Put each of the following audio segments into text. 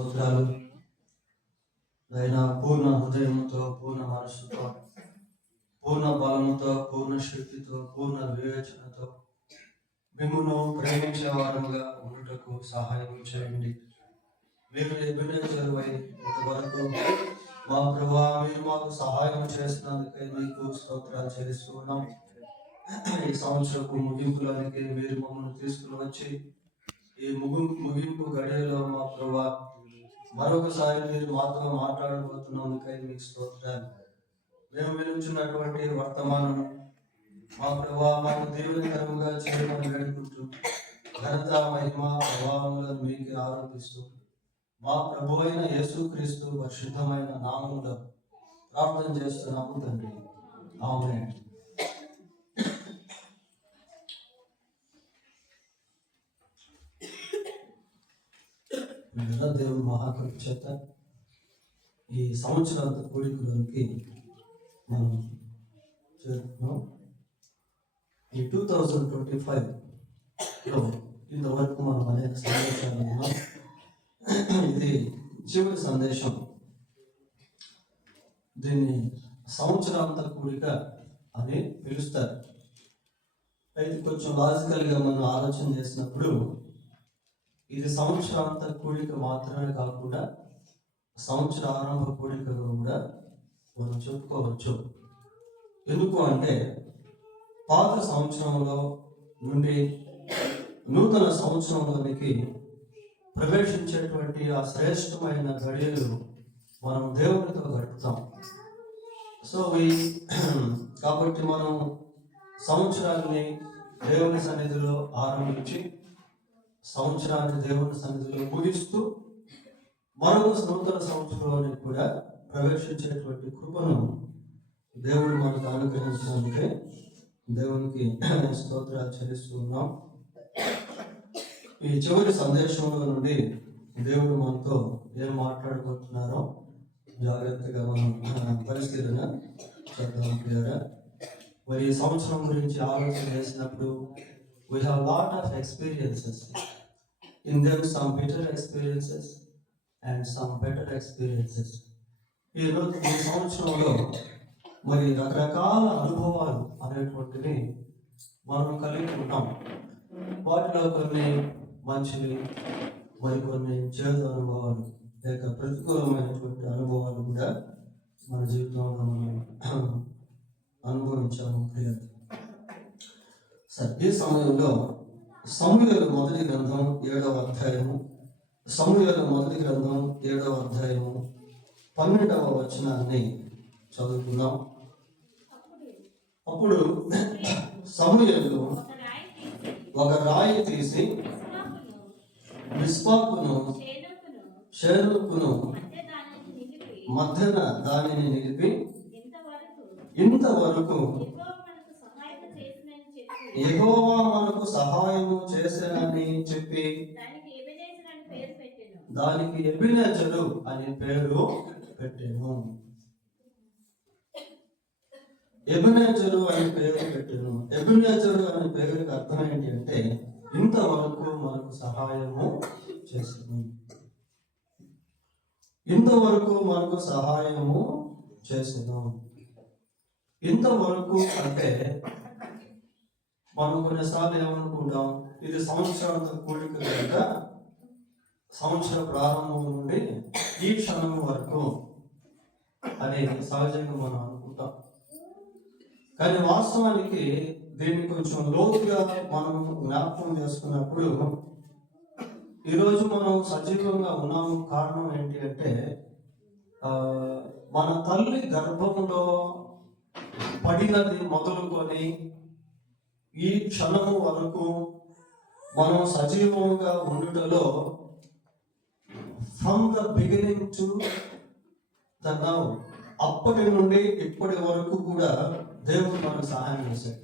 స్తోత్రాలు. అయినా పూర్ణ హృదయంతో, పూర్ణ మనస్సుతో, పూర్ణ బలముతో, పూర్ణ శక్తితో, పూర్ణ వివేచనతో మిమ్మును ప్రేమించే వారముగా ఉండుటకు సహాయం చేయండి. మీరు ఎబినేజరువై ఇంతవరకు మా ప్రభువా మీరు మాకు సహాయం చేసినందుకై మీకు స్తోత్రాలు చెల్లిస్తున్నాం. ఈ సంవత్సరపు ముగింపులోనికి మీరు మమ్మల్ని తీసుకుని వచ్చి ఈ ముగింపు గడియలో మా ప్రభువా మరొకసారి మీరు మాతో మాట్లాడబోతున్నందుకై మీకు స్తోత్రాలు. మేము వినుచున్నటువంటి వర్తమానం మా ప్రభువా మాకు దీవెనకరంగా చేయమని వేడుకుంటూ ఘనత మహిమ ప్రభావములను మీకు ఆరోపిస్తూ మా ప్రభు అయిన యేసుక్రీస్తు పరిశుద్ధమైన నామములో ప్రార్థన చేస్తున్నాము తండ్రి. ఆమేన్. దేవుడు మహాకృప చేత ఈ సంవత్సరాల కూడికలోనికి మనం చేరుతున్నాం. ఈ 2025లో ఇంతవరకు మనం అనేక సందేశాలు ఉన్నాం. ఇది చివరి సందేశం. దీన్ని సంవత్సరాంత కూడిక అని పిలుస్తారు. అయితే కొంచెం లాజికల్గా మనం ఆలోచన చేసినప్పుడు ఇది సంవత్సరాంత కూడిక మాత్రమే కాకుండా సంవత్సర ఆరంభ కూడికగా కూడా మనం చెప్పుకోవచ్చు. ఎందుకు అంటే పాత సంవత్సరంలో నుండి నూతన సంవత్సరంలోనికి ప్రవేశించేటువంటి ఆ శ్రేష్టమైన గడియలు మనం దేవునితో గడుపుతాం. కాబట్టి మనం సంవత్సరాన్ని దేవుని సన్నిధిలో ఆరంభించి సంవత్సరాన్ని దేవుని సన్నిధిలో ముగిస్తూ మరొక నూతన సంవత్సరంలోనికి కూడా ప్రవేశించేటువంటి కృపను దేవుడు మనకు అనుగ్రహించినందుకే దేవునికి స్తోత్రాలు చెల్లిస్తూ ఉన్నాం. ఈ చివరి సందేశంలో నుండి దేవుడు మనతో ఏం మాట్లాడబోతున్నారో జాగ్రత్తగా మనం పరిశీలన చేద్దాం. మరి ఈ సంవత్సరం గురించి ఆలోచన చేసినప్పుడు we have a lot of experiences. In them some bitter experiences and some better experiences. ఈ సంవత్సరంలో మరి రకరకాల అనుభవాలు అనేటువంటివి మనం కలిగి ఉంటాం. వాటిలో కొన్ని మంచివి, మరికొన్ని చేదు అనుభవాలు లేక ప్రతికూలమైనటువంటి అనుభవాలు కూడా మన జీవితంలో మనం అనుభవించాము. ఈ సమయంలో సమూయేలు మొదటి గ్రంథం 7వ అధ్యాయము 12వ వచనాన్ని చదువుకున్నాం. అప్పుడు సమూయేలు ఒక రాయి తీసి మిస్పాకును షేరుకును మధ్యన దానిని నిలిపి ఇంతవరకు యెహోవా మనకు సహాయము చేశానని చెప్పి దానికి ఎబెనెజరు అనే పేరు పెట్టెను. ఎబెనెజరు అనే పేరుకి అర్థం ఏంటి అంటే ఇంతవరకు మనకు సహాయము చేశాను. ఇంతవరకు మనకు సహాయము చేశాను. ఇంతవరకు అంటే మనం కొన్నిసార్లు ఏమనుకుంటాం, ఇది సంవత్సరాల కూడిక కనుక సంవత్సర ప్రారంభం నుండి ఈ క్షణం వరకు అని సహజంగా మనం అనుకుంటాం. కానీ వాస్తవానికి దీన్ని కొంచెం లోతుగా మనం జ్ఞాపకం చేసుకున్నప్పుడు ఈరోజు మనం సజీవంగా ఉన్నాము. కారణం ఏంటి అంటే మన తల్లి గర్భంలో పడినది మొదలుకొని ఈ క్షణము వరకు మనం సజీవంగా ఉండుటలో from the beginning to the now, అప్పటి నుండి ఇప్పటి వరకు కూడా దేవుడు మనకు సహాయం చేశాడు.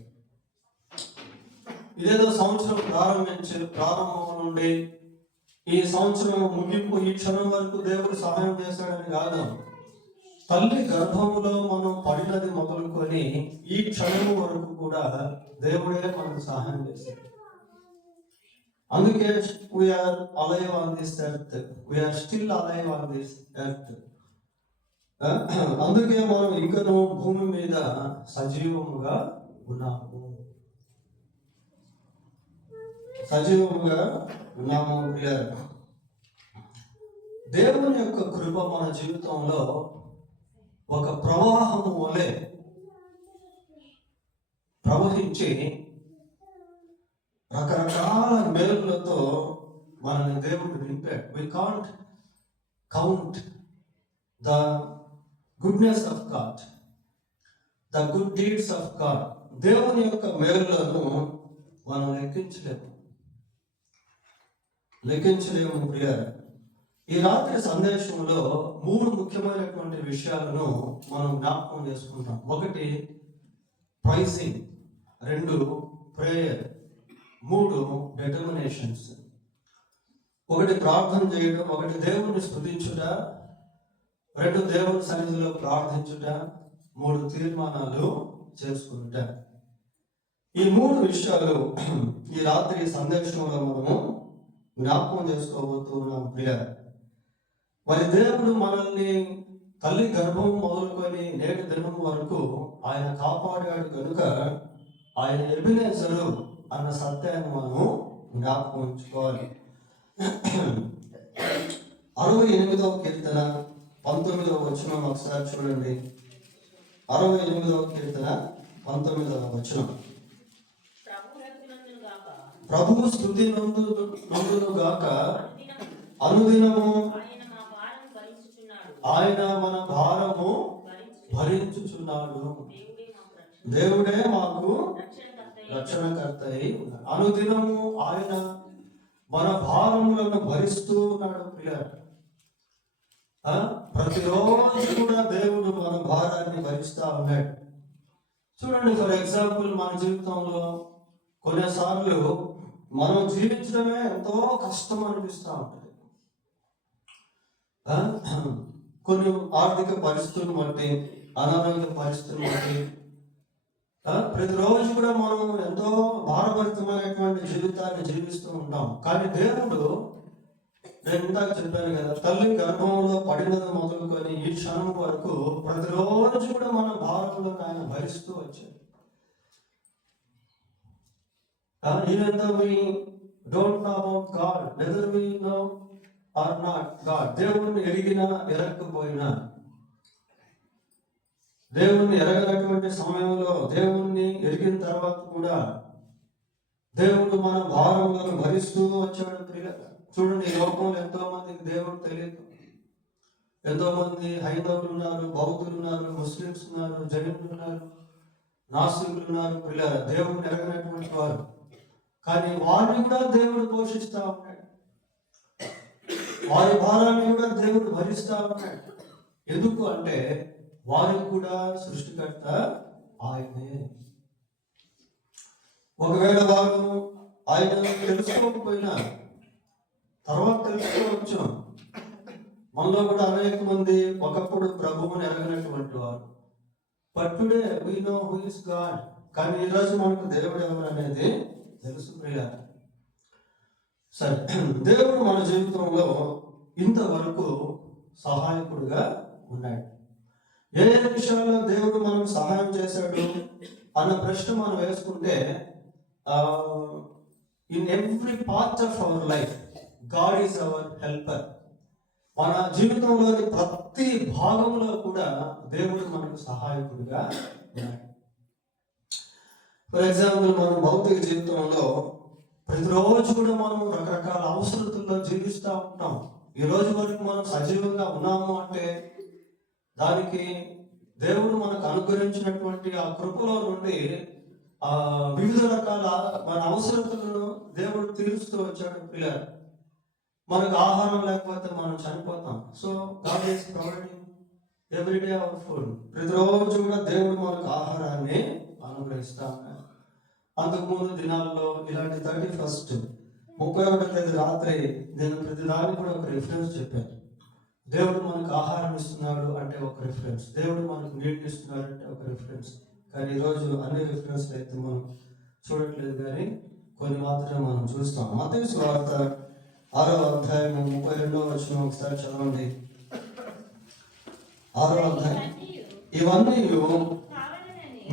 ఇదేదో సంవత్సరం ప్రారంభం నుండి ఈ సంవత్సరం ముగింపు ఈ క్షణం వరకు దేవుడు సహాయం చేశాడని కాదు. తల్లి గర్భములో మనం పడినది మొదలుకొని ఈ క్షణం వరకు కూడా దేవుడే మనకు సహాయం చేశాడు. అందుకే we are alive on this earth, we are still alive on this earth. అందుకే మనం ఇంకను భూమి మీద సజీవముగా ఉన్నాము, సజీవముగా ఉన్నాము. దేవుని యొక్క కృప మన జీవితంలో ఒక ప్రవాహము వలె ప్రవహించి రకరకాల మేలులతో మనల్ని దేవుడు నింపాడు. We can't count the goodness of God, the good deeds of God. దేవుని యొక్క మేలులను మనం లెక్కించలేము ప్రియులారా. ఈ రాత్రి సందేశంలో 3 ముఖ్యమైనటువంటి విషయాలను మనం జ్ఞాపకం చేసుకుంటాం. 1 ప్రైజింగ్, 2 ప్రేయర్, 3 డిటర్మినేషన్స్. 1 ప్రార్థన చేయడం, 1 దేవుని స్తుతించుట, 2 దేవుని సన్నిధిలో ప్రార్థించుట, 3 తీర్మానాలు చేసుకుంట. ఈ 3 విషయాలు ఈ రాత్రి సందేశంలో మనము జ్ఞాపకం చేసుకోబోతున్నాం ప్రియులారా. మరి దేవుడు మనల్ని తల్లి గర్భం మొదలుకొని నేటి దినం వరకు ఆయన కాపాడాడు కనుక ఆయన ఎబినేజరు అన్న సత్యాన్ని మనము జ్ఞాపకం ఉంచుకోవాలి. 68వ కీర్తన 19వ వచనం ఒకసారి చూడండి. 68వ కీర్తన 19వ వచనం. ప్రభువు స్తుతి నందును గాక, అనుదినము ఆయన మన భారము భరించుచున్నాడు. దేవుడే మాకు రక్షణకర్త అయి ఉన్నాడు. అనుదినము ఆయన మన భారములను భరిస్తూ ఉన్నాడు ప్రియులారా. ప్రతిరోజు కూడా దేవుడు మన భారాన్ని భరిస్తూ ఉన్నాడు. చూడండి, ఫర్ ఎగ్జాంపుల్ మన జీవితంలో కొన్నిసార్లు మనం జీవించడమే ఎంతో కష్టం అనిపిస్తూ ఉంటుంది. కొన్ని ఆర్థిక పరిస్థితులను బట్టి, అనారోగ్య పరిస్థితులను బట్టి ప్రతిరోజు కూడా మనం ఎంతో భారభరితమైనటువంటి జీవితాన్ని జీవిస్తూ ఉంటాం. కానీ దేవుడు, నేను ఇందాక చెప్పాను కదా, తల్లి గర్భంలో పడినది మొదలుకొని ఈ క్షణం వరకు ప్రతిరోజు కూడా మన భారంలో ఆయన భరిస్తూ వచ్చాడు. Even though we don't know about God, whether we know or not God, దేవుణ్ణి ఎరిగినా ఎరగకపోయినా, దేవుణ్ణి ఎరగనటువంటి సమయంలో, దేవుణ్ణి ఎరిగిన తర్వాత కూడా దేవుడు మన భారములను భరిస్తూ వచ్చాడు. చూడండి, ఈ లోకంలో ఎంతో మందికి దేవుడు తెలియదు. ఎంతో మంది హైందవులు ఉన్నారు, బౌద్ధులు ఉన్నారు, ముస్లిమ్స్ ఉన్నారు, జైనులు ఉన్నారు, నాస్తికులు ఉన్నారు. దేవుడిని ఎరగనటువంటి వారు, కానీ వారిని కూడా దేవుడు పోషిస్తూ ఉన్నాడు. వారి భారాన్ని కూడా దేవుడు భరిస్తూ ఉన్నాడు. ఎందుకు అంటే వారికి కూడా సృష్టికర్త ఆయనే. ఒకవేళ వారు ఆయన తెలుసుకోకపోయినా తర్వాత తెలుసుకోవచ్చు. మనలో కూడా అనేక మంది ఒకప్పుడు ప్రభువుని ఎరగనటువంటి వారు. But today we know who is God. కానీ ఈరోజు మనకు దేవుడు ఎవరు అనేది తెలుసు ప్రియులారా. సరే, దేవుడు మన జీవితంలో ఇంతవరకు సహాయకుడుగా ఉన్నాడు. ఏ విషయాల్లో దేవుడు మనకు సహాయం చేశాడు అన్న ప్రశ్న మనం వేసుకుంటే, in every part of our life God is our helper. మన జీవితంలోని ప్రతి భాగంలో కూడా దేవుడు మనకు సహాయకుడిగా ఉన్నాడు. ఫర్ ఎగ్జాంపుల్, మన భౌతిక జీవితంలో ప్రతిరోజు కూడా మనం రకరకాల అవసరతల్లో జీవిస్తూ ఉంటాం. ఈ రోజు వరకు మనం సజీవంగా ఉన్నాము అంటే దానికి దేవుడు మనకు అనుగ్రహించినటువంటి ఆ కృపలో నుండి వివిధ రకాల మన అవసరతలను దేవుడు తీరుస్తూ వచ్చాడు పిల్లలు. మనకు ఆహారం లేకపోతే మనం చనిపోతాం. So God is providing everyday our food. ప్రతిరోజు కూడా దేవుడు మనకు ఆహారాన్ని అనుగ్రహిస్తా ఉన్నాడు. అంతకుముందు దినాల్లో ఇలాంటి 31st 31వ తేదీ రాత్రి నేను ప్రతిదానికి కూడా ఒక రిఫరెన్స్ చెప్పాను. దేవుడు మనకు ఆహారం ఇస్తున్నాడు అంటే ఒక రిఫరెన్స్, దేవుడు మనకు నీళ్ళు ఇస్తున్నాడు అంటే ఒక రిఫరెన్స్. కానీ ఈరోజు అన్ని రిఫరెన్స్లు అయితే మనం చూడట్లేదు. కానీ కొన్ని మాత్రమే మనం చూస్తాం. మత్తయి సువార్త 6వ అధ్యాయం 32వ వచనం ఒకసారి చదవండి. 6వ అధ్యాయం. ఇవన్నీ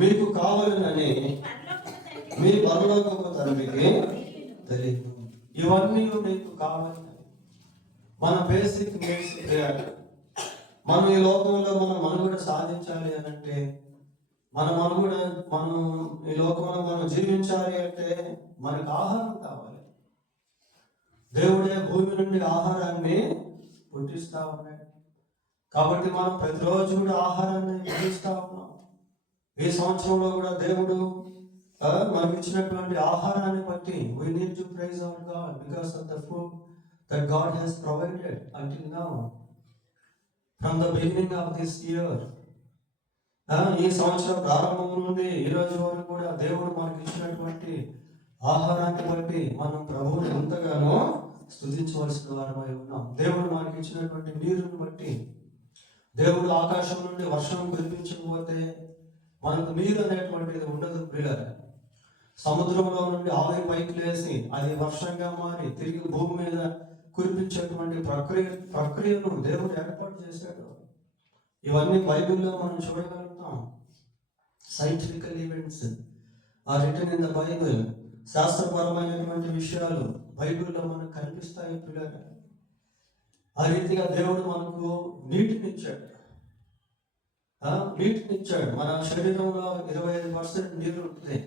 మీకు కావాలని మీ పరలోకపు తండ్రికి తెలియదు. ఇవన్నీ మీకు కావాలని, మన బేసిక్ నీడ్స్ ప్రేయర్. మనం ఈ లోకంలో మన మనుగడ సాధించాలి అని అంటే, మనం ఈ లోకంలో మనం జీవించాలి అంటే మనకు ఆహారం కావాలి. దేవుడే భూమి నుండి ఆహారాన్ని పుట్టిస్తా ఉన్నాడు. కాబట్టి మనం ప్రతిరోజు కూడా ఆహారాన్ని పుట్టిస్తా ఉన్నాం. ఈ సంవత్సరంలో కూడా దేవుడు మనకి ఇచ్చినటువంటి ఆహారాన్ని బట్టి we need to praise our God because of the food that God has provided until now, from the beginning of this year. ఈ సంవత్సరం ప్రారంభం నుండి ఈ రోజు వరకు కూడా దేవుడు మనకి ఇచ్చినటువంటి ఆహారాన్ని బట్టి మనం ప్రభువుని ఎంతగానో స్తుతించవలసిన వారమై ఉన్నాం. దేవుడు మనకి ఇచ్చినటువంటి నీరుని బట్టి, దేవుడు ఆకాశం నుండి వర్షం కురిపించకపోతే మనకు నీరు అనేటువంటిది ఉండదు ప్రియులారా. సముద్రంలో నుండి ఆవిరి పైకి లేసి అది వర్షంగా మారి తిరిగి భూమి మీద కురిపించేటువంటి ప్రక్రియను దేవుడు ఏర్పాటు చేశాడు. ఇవన్నీ బైబిల్లో మనం చూడగలుగుతాం. Scientifical events are written in the Bible. శాస్త్రపరమైనటువంటి విషయాలు బైబిల్లో మనకు కనిపిస్తాయి పిల్లలు. ఆ రీతిగా దేవుడు మనకు నీటినిచ్చాడు. మన శరీరంలో 25% నీరు ఉంటుంది.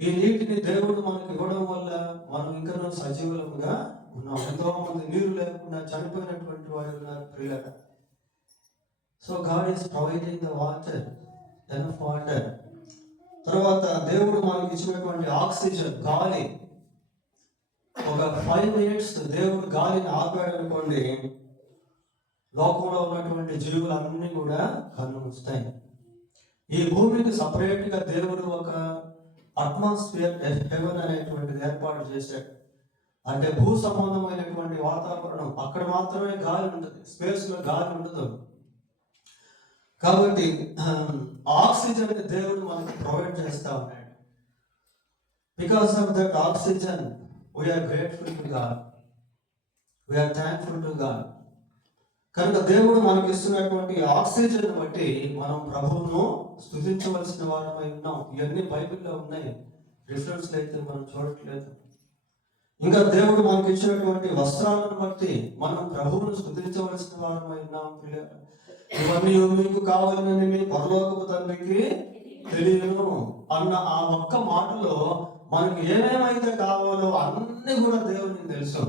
ఈ నీటిని దేవుడు మనకు ఇవ్వడం వల్ల మనం ఇంకా సజీవులుగా ఉన్నాం. ఎంతో మంది నీరు లేకుండా చనిపోయినటువంటి వారు ఉన్నారు ప్రియులారా. So God is providing the water, enough water. తర్వాత దేవుడు మనకి ఇచ్చినటువంటి ఆక్సిజన్, గాలి. ఒక 5 minutes దేవుడు గాలిని ఆపాడు అనుకోండి, లోకంలో ఉన్నటువంటి జీవులన్నీ కూడా కన్ను మూస్తాయి. ఈ భూమికి సపరేట్గా దేవుడు ఒక అట్మాస్ఫియర్ హెవెన్ అనేటువంటిది ఏర్పాటు చేశాడు. అంటే భూ సంబంధమైనటువంటి వాతావరణం, అక్కడ మాత్రమే గాలి ఉంటుంది, స్పేస్లో గాలి ఉండదు. కాబట్టి ఆక్సిజన్ దేవుడు మనకు ప్రొవైడ్ చేస్తా ఉన్నాడు. Because of that oxygen we are grateful to God, we are thankful to God. కనుక దేవుడు మనకి ఇస్తున్నటువంటి ఆక్సిజన్ బట్టి మనం ప్రభువును స్తుతించవలసిన వారమై ఉన్నాం. ఇవన్నీ బైబిల్లో ఉన్నాయి, రిఫరెన్స్లు అయితే మనం చూడట్లేదు. ఇంకా దేవుడు మనకి ఇచ్చినటువంటి వస్త్రాలను బట్టి మనం ప్రభువును స్తుతించవలసిన వారమై ఉన్నాం. ఇవన్నీ మీకు కావాలని మీ పరలోకపు తండ్రికి తెలియను అన్న ఆ ఒక్క మాటలో మనకి ఏమేమైతే కావాలో అన్నీ కూడా దేవునికి తెలుసు.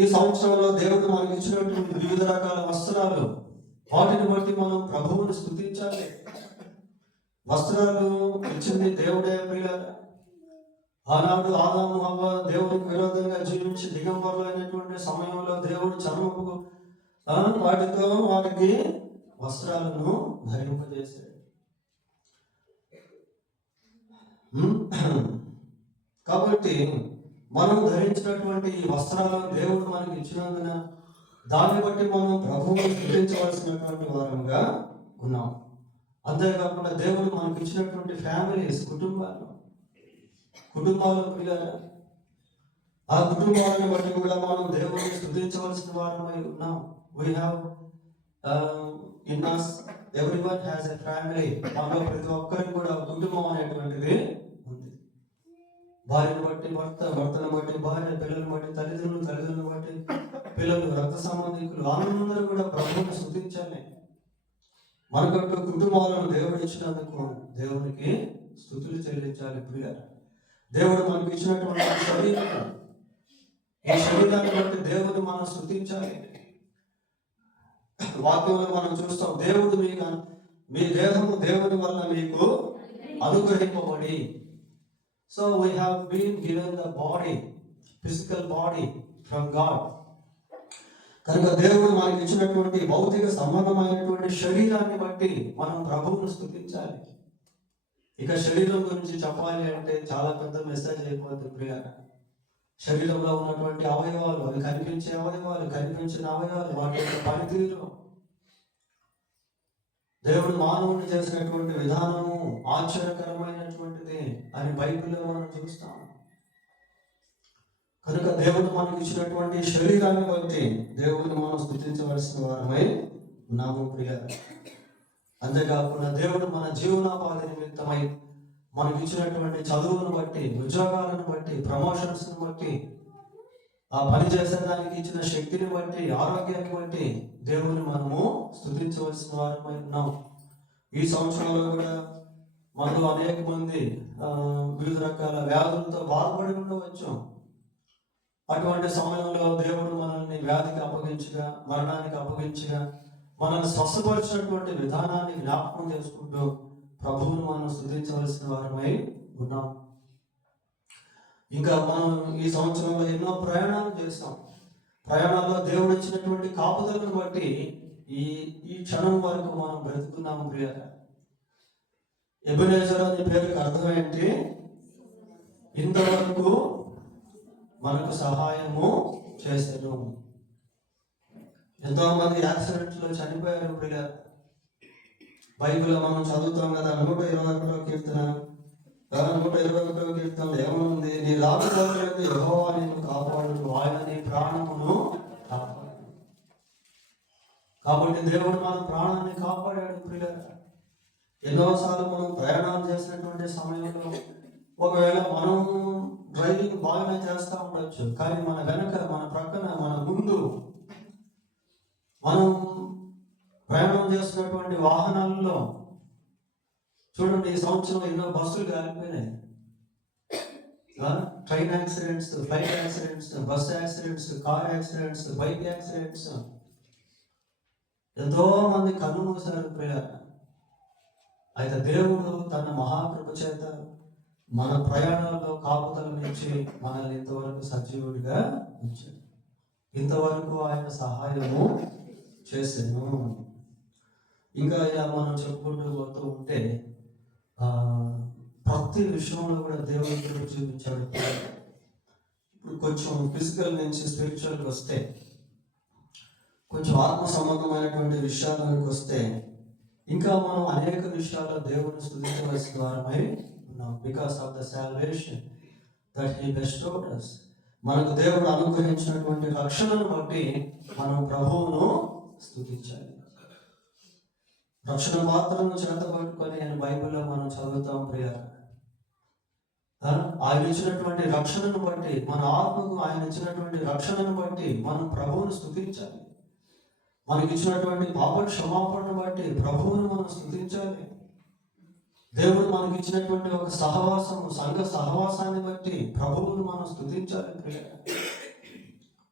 ఈ సంవత్సరంలో దేవుడు మనకి ఇచ్చినటువంటి వివిధ రకాల వస్త్రాలు, వాటిని బట్టి మనం ప్రభువుని స్తుతించాలి. వస్త్రాలు ఇచ్చింది దేవుడే ప్రియులారా. ఆనాడు ఆదాము హవ్వ దేవుడికి విరోధంగా జీవించి దిగంబరులైనటువంటి సమయంలో దేవుడు చర్మపు వాటికి వస్త్రాలను ధరింపజేశాడు. కాబట్టి మనం ధరించినటువంటి ఈ వస్త్రాలను దేవుడు మనకి ఇచ్చినందున దాన్ని బట్టి మనం ప్రభువుని స్తుతించవలసినటువంటి వారంగా ఉన్నాం. అంతేకాకుండా దేవుడు మనకి ఇచ్చినటువంటి ఫ్యామిలీస్, కుటుంబాలు పిల్లలు, ఆ కుటుంబాలను బట్టి కూడా మనం దేవుడిని స్తుతించవలసిన వారమై ఉన్నాం. We have in us, everyone has a family. మనలో ప్రతి ఒక్కరికి కూడా కుటుంబం అనేటువంటిది ఉంది. భార్యను బట్టి భర్త, భర్తను బట్టి భార్య, పిల్లలను బట్టి తల్లిదండ్రులు, తల్లిదండ్రులను బట్టి పిల్లలు, రక్త సంబంధికులు, అందరూ కూడా ప్రభువుని స్తుతించాలి. మనకంటూ కుటుంబాలను దేవుడు ఇచ్చినందుకు దేవునికి స్తుతులు చెల్లించాలి ప్రియులారా. దేవుడు మనకి ఇచ్చినటువంటి శరీరం, ఈ శరీరాన్ని బట్టి దేవుడు మనం స్తుతించాలి. వాక్యంలో మనం చూస్తాం, దేవుడు మీ దేహము దేవుని వల్ల మీకు అనుగ్రహింపబడి. So we have been given the body, physical body from God. కనుక దేవుడు మనకి ఇచ్చినటువంటి భౌతిక సంబంధమైనటువంటి శరీరాన్ని బట్టి మనం ప్రభువును స్తుతించాలి. ఇక శరీరం గురించి చెప్పాలి అంటే చాలా పెద్ద మెసేజ్ అయిపోతుంది ప్రియారా. శరీరంలో ఉన్నటువంటి అవయవాలు, అవి కనిపించే అవయవాలు, కనిపించిన అవయవాలు, వాటి యొక్క పనితీరు, దేవుడు మానవుని చేసినటువంటి విధానము ఆశ్చర్యకరమైనటువంటిది అని బైబిల్లో మనం చూస్తాం. కనుక దేవుడు మనకి ఇచ్చినటువంటి శరీరాన్ని బట్టి దేవుడిని మనం స్తుతించవలసిన వారమై ఉన్నాము ప్రియ. అంతేకాకుండా దేవుడు మన జీవనోపాధి నిమిత్తమై మనకి ఇచ్చినటువంటి చదువులను బట్టి, ఉద్యోగాలను బట్టి, ప్రమోషన్స్ని బట్టి, ఆ పని చేసేదానికి ఇచ్చిన శక్తిని బట్టి, ఆరోగ్యాన్ని బట్టి దేవుని మనము స్తుతించవలసిన వారమై ఉన్నాం. ఈ సంవత్సరంలో కూడా మనలో అనేక మంది వివిధ రకాల వ్యాధులతో బాధపడి ఉండవచ్చు. అటువంటి సమయంలో దేవుడు మనల్ని వ్యాధికి అప్పగించగా, మరణానికి అప్పగించగా, మనల్ని స్వస్థపరిచినటువంటి విధానాన్ని జ్ఞాపకం చేసుకుంటూ ప్రభువును మనం స్తుతించవలసిన వారమై ఉన్నాం. ఇంకా మనం ఈ సంవత్సరంలో ఎన్నో ప్రయాణాలు చేస్తాం. ప్రయాణాల్లో దేవుడు ఇచ్చినటువంటి కాపుదలను బట్టి ఈ క్షణం వరకు మనం బ్రతుకున్నాము ప్రియ. ఎబెనేజర్ అనే పేరుకి అర్థం ఏంటి? ఇంతవరకు మనకు సహాయము చేశాను. ఎంతో మంది యాక్సిడెంట్స్ లో చనిపోయారు ప్రియ. బైబిల్లో మనం చదువుతాం కదా, 121వ కీర్తన 121వ కీర్తనలో ఏమనుంది? నీ రాకపోకలకు యెహోవా నిన్ను కాపాడును, ఆయన నీ ప్రాణమును కాపాడు. కాబట్టి దేవుడు మన ప్రాణాన్ని కాపాడాడు ప్రియ. ఎన్నోసార్లు మనం ప్రయాణాలు చేసినటువంటి సమయంలో ఒకవేళ మనం డ్రైవింగ్ బాగానే చేస్తూ ఉండొచ్చు, కానీ మన వెనక, మన ప్రక్కన, మన ముందు మనం ప్రయాణం చేస్తున్నటువంటి వాహనాల్లో చూడండి, ఈ సంవత్సరం ఎన్నో బస్సులు కాలిపోయినాయి. Train accidents, flight accidents, bus accidents, car accidents, bike accidents. ఎంతో మంది కన్ను మూసారు ప్రియ. అయితే దేవుడు తన మహాకృప చేత మన ప్రయాణాల్లో కాపుదల నుంచి మనల్ని ఇంతవరకు సజీవుడిగా ఉంచాడు. ఇంతవరకు ఆయన సహాయము చేసాను. ఇంకా ఇలా మనం చెప్పుకుంటూ పోతూ ఉంటే ప్రతి విషయంలో కూడా దేవుని కృప చూపించాడు. ఇప్పుడు కొంచెం ఫిజికల్ నుంచి స్పిరిచువల్కి వస్తే, కొంచెం ఆత్మ సంబంధమైనటువంటి విషయాలకు వస్తే, ఇంకా మనం అనేక విషయాల్లో దేవుని స్తుతించవలసిన వారమై ఉన్నాం. Because of the salvation that he bestowed us. మనకు దేవుడు అనుగ్రహించినటువంటి రక్షణను బట్టి మనం ప్రభువును స్తుతించాలి. రక్షణ మాత్రము చేత పట్టుకొని అని బైబిల్లో మనం చదువుతాం ప్రియ. ఆయన ఇచ్చినటువంటి రక్షణను బట్టి, మన ఆత్మకు ఆయన ఇచ్చినటువంటి రక్షణను బట్టి మనం ప్రభువును స్తుతించాలి. మనకి ఇచ్చినటువంటి పాప క్షమాపణను బట్టి ప్రభువును మనం స్తుతించాలి. దేవుడు మనకి ఇచ్చినటువంటి ఒక సహవాసము, సంఘ సహవాసాన్ని బట్టి ప్రభువును మనం స్తుతించాలి ప్రియ.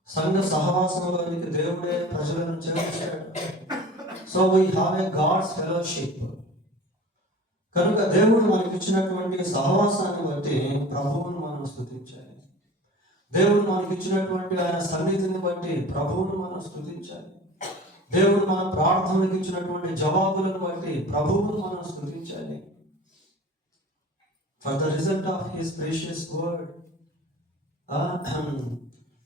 సంఘ సహవాసంలోనికి దేవుడే ప్రజలను చేర్చాడు. So we have a God's fellowship. కనుక దేవుడు మనకి ఇచ్చినటువంటి సహవాసాన్ని బట్టి ప్రభువును మనం స్తుతించాలి. దేవుడు మనకి ఇచ్చినటువంటి ఆయన సన్నిధిని బట్టి ప్రభువును మనం స్తుతించాలి. దేవుడు మన ప్రార్థనలకు ఇచ్చినటువంటి జవాబులను బట్టి ప్రభువును మనం స్తుతించాలి. For the result of his precious word,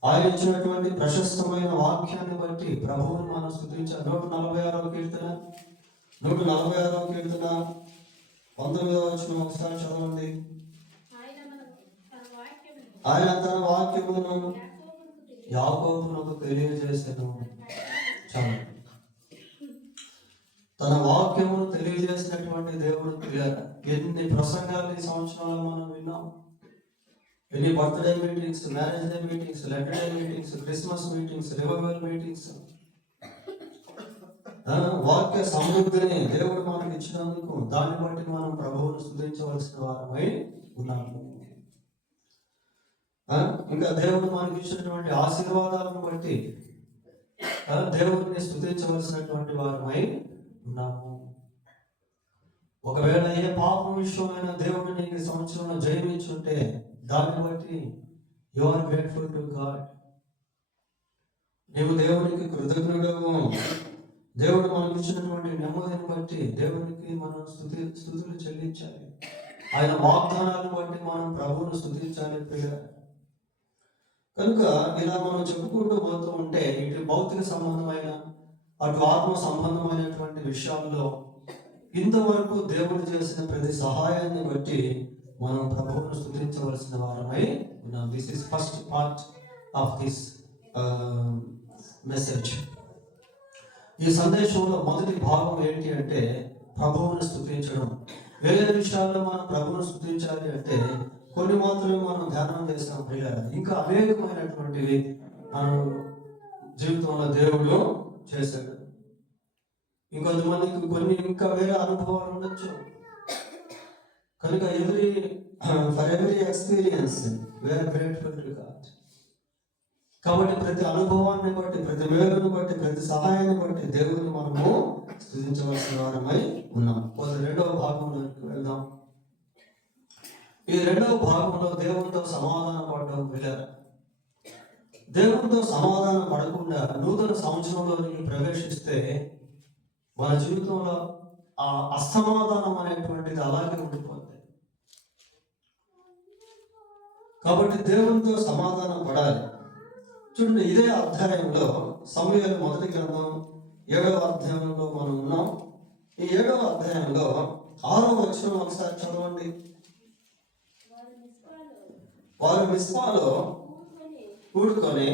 ఆయన ఇచ్చినటువంటి ప్రశస్తమైన వాక్యాన్ని బట్టి ప్రభువును మనం స్తుతించాలి. 146వ కీర్తన 19వ వచనం ఒకసారి చదవండి. ఆయన తన వాక్యమును యాకోబునకు తెలియజేసెను. చాలు. తన వాక్యమును తెలియజేసినటువంటి దేవుడు ప్రియులారా, ఎన్ని ప్రసంగాలు ఈ సంవత్సరంలో మనం విన్నాం. ఎన్ని birthday meetings, marriage day meetings, letter day meetings, Christmas meetings, revival meetings. వాక్య సమృద్ధిని దేవుడు మనకి ఇచ్చినందుకు దాన్ని బట్టి మనం ప్రభువును స్తుతించవలసిన వారమై ఉన్నాము. ఇంకా దేవుడు మనకి ఇచ్చినటువంటి ఆశీర్వాదాలను బట్టి దేవుడిని స్తుతించవలసినటువంటి వారమై ఉన్నాము. ఒకవేళ ఏ పాపం విషయమైన దేవుడు నీకు సంవత్సరంలో జయమించుంటే దాన్ని బట్టి you are grateful to God. నీవు దేవునికి కృతజ్ఞుడవు. దేవుడు మనకు ఇచ్చినటువంటి నెమ్మదిని బట్టి దేవునికి మనం స్తుతులు చెల్లించాలి. ఆయన వాగ్దానాలను బట్టి మనం ప్రభువును స్తుతించాలి ప్రియ. కనుక ఇలా మనం చెప్పుకుంటూ పోతూ ఉంటే ఇటు భౌతిక సంబంధమైన, అటు ఆత్మ సంబంధమైనటువంటి విషయాల్లో ఇంతవరకు దేవుడు చేసిన ప్రతి సహాయాన్ని బట్టి మనం ప్రభువును స్తుతించవలసిన వారమై ఉన్నాం. This is first part of this message. ఈ సందేశంలో మొదటి భాగం ఏంటి అంటే ప్రభువును స్తుతించడం. వేరే విషయాల్లో మనం ప్రభువును స్తుతించాలి అంటే కొన్ని మాత్రమే మనం ధ్యానం చేస్తాం ప్రియులారా. ఇంకా అనేకమైనటువంటివి మన జీవితంలో దేవుడు చేశాడు. ఇంకొంతమందికి కొన్ని ఇంకా వేరే అనుభవాలు ఉండొచ్చు. కనుక for every experience we are grateful to God. కాబట్టి ప్రతి అనుభవాన్ని బట్టి, ప్రతి మేలును బట్టి, ప్రతి సహాయాన్ని బట్టి దేవుని మనము స్తుతించవలసిన వారమై ఉన్నాం. రెండవ భాగంలోకి వెళ్దాం. ఈ రెండవ భాగంలో దేవునితో సమాధానం పడడం వెళ్ళారు. దేవునితో సమాధానం పడకుండా నూతన సంవత్సరంలోనికి ప్రవేశిస్తే మన జీవితంలో ఆ అసమాధానం అనేటువంటిది అలాగే ఉండిపోతుంది. కాబట్టి దేవునితో సమాధానం పడాలి. చూడండి, ఇదే అధ్యాయంలో సమూయేలు మొదటి గ్రంథం 7వ అధ్యాయంలో మనం ఉన్నాం. ఈ 7వ అధ్యాయంలో 6వ వచనం ఒకసారి చదవండి. వారు మిస్పాలో కూడుకొని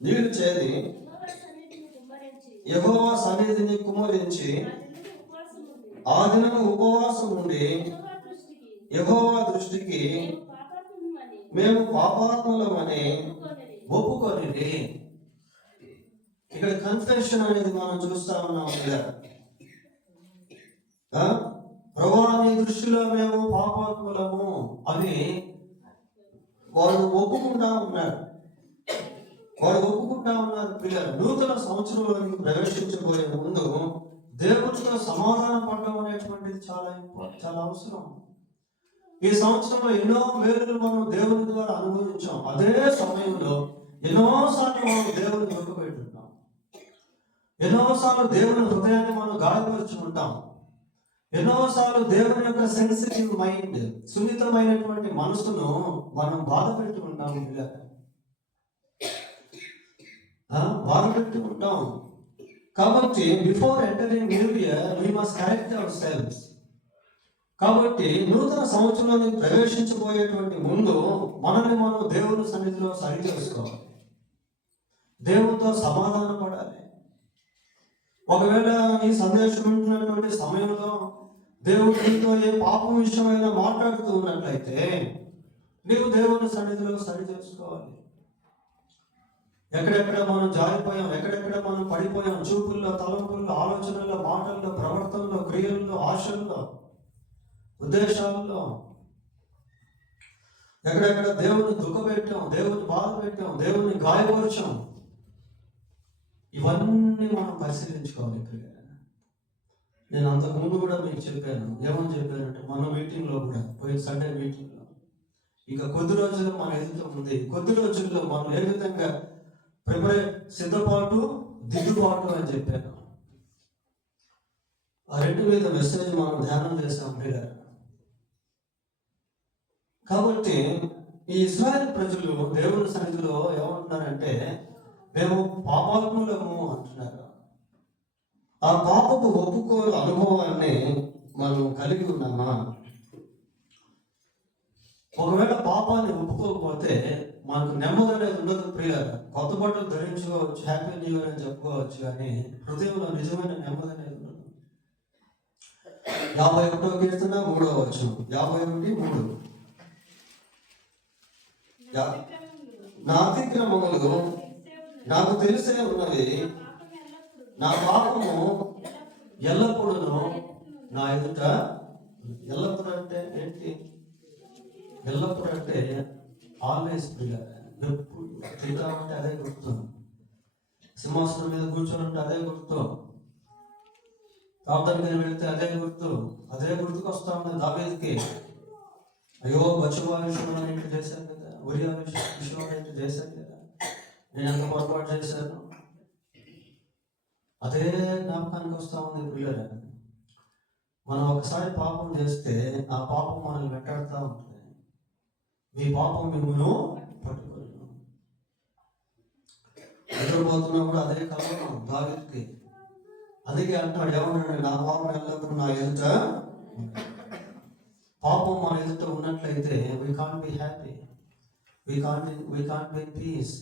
నీళ్లు చేది యెహోవా సన్నిధిని కుమ్మరించి ఆ దినం ఉపవాసం ఉండి యెహోవా దృష్టికి మేము పాపాత్ములమని ఒప్పుకొని. ఇక్కడ కన్ఫెషన్ అనేది మనం చూస్తా ఉన్నాం కదా. ప్రభువా నీ దృష్టిలో మేము పాపాత్ములము అని వాళ్ళు ఒప్పుకుంటా ఉన్నారు. పిల్లలు నూతన సంవత్సరంలోకి ప్రవేశించబోయే ముందు దేవునితో సమాధానం పడడం అనేటువంటిది చాలా అవసరం. ఈ సంవత్సరంలో ఎన్నో మేలులు మనం దేవుని ద్వారా అనుభవించాం. అదే సమయంలో ఎన్నోసార్లు మనం దేవుని దుఃఖపెట్టుకుంటాం. ఎన్నోసార్లు దేవుని హృదయాన్ని మనం గాయపరుచుకుంటాం. ఎన్నోసార్లు దేవుని యొక్క సెన్సిటివ్ మైండ్, సున్నితమైనటువంటి మనసును మనం బాధ పెట్టుకుంటాం. కాబట్టి before entering new year we must correct our సెల్వ్స్. కాబట్టి నూతన సంవత్సరంలోని ప్రవేశించబోయేటువంటి ముందు మనల్ని మనం దేవుని సన్నిధిలో సరి చేసుకోవాలి. దేవునితో సమాధానం పడాలి. ఒకవేళ ఈ సందేశం ఉంటున్నటువంటి సమయంలో దేవుడు నీతో ఏ పాపం విషయమైనా మాట్లాడుతూ ఉన్నట్లయితే నీవు దేవుని సన్నిధిలో సరి చేసుకోవాలి. ఎక్కడెక్కడ మనం జారిపోయాం, ఎక్కడెక్కడ మనం పడిపోయాం, చూపుల్లో, తలంపుల్లో, ఆలోచనల్లో, మాటల్లో, ప్రవర్తనలో, క్రియల్లో, ఆశల్లో, ఉద్దేశాల్లో ఎక్కడెక్కడ దేవుని దుఃఖపెట్టాం, దేవుని బాధ పెట్టాం, దేవుని గాయపరిచాం, ఇవన్నీ మనం పరిశీలించుకోవాలి. నేను అంతకుముందు కూడా మీకు చెప్పాను. ఏమని చెప్పానంటే మన మీటింగ్లో కూడా, పోయిన సండే మీటింగ్లో, ఇక కొద్ది రోజుల్లో మన ఎదుగుతూ ఉంది. కొద్ది రోజుల్లో మనం ఏ విధంగా సిద్ధపాటు, దిద్దుబాటు అని చెప్పాను. ఆ రెండు మీద మెసేజ్ మనం ధ్యానం చేసాం పిల్లలు. కాబట్టి ఈ ఇశ్రాయేలు ప్రజలు దేవుని సన్నిధిలో ఏమంటున్నారంటే మేము పాపాత్ములము అంటున్నారు. ఆ పాపపు ఒప్పుకోలు అనుభవాన్ని మనం కలిగి ఉన్నామా? ఒకవేళ పాపాన్ని ఒప్పుకోకపోతే మనకు నెమ్మది అనేది ఉండదు ప్రియులారా. కొత్త బట్టలు ధరించుకోవచ్చు, హ్యాపీ న్యూ ఇయర్ అని చెప్పుకోవచ్చు, కానీ హృదయంలో నిజమైన నెమ్మది అనేది ఉండదు. 51వ కీర్తన 3వ వచనం, 51:3. నా అతిక్రమములు నాకు తెలిసే ఉన్నవి, నా పాపము ఎల్లప్పుడూ నా ఎదుట. ఎల్లప్పుడు అంటే ఏంటి? ఎల్లప్పుడు అంటే ఆల్వేస్ ప్రియులారా. ఎప్పుడు తింటా ఉంటే అదే గుర్తు, సింహాసనం మీద కూర్చొని ఉంటే అదే గుర్తు, ప్రార్థన మీద వెళితే అదే గుర్తు, అదే గుర్తుకు వస్తా ఉన్నది దావీదుకి. అయ్యో బచ్చువా విషయంలో ఏంటి చేశాను కదా, ఒరియా విషయంలో ఏంటి చేశాను కదా, నేను ఎంత పొరపాటు చేశాను, అదే జ్ఞాపకానికి వస్తా ఉంది ప్రియులారా. మనం ఒకసారి పాపం చేస్తే ఆ పాపం మనల్ని వెంటాడుతూ ఉంటుంది. మీ పాపం మిమ్మల్ని పట్టుకోలేదు. నిద్రపోతున్నా కూడా అదే కలవడం దావీదుకి, అందుకే అంటున్నాడు, ఏమన్నాడు, నా పాపం ఎల్లప్పుడూ నా ఎదుట, పాపం మన ఎదుట ఉన్నట్లయితే we can't be happy, we can't be piece.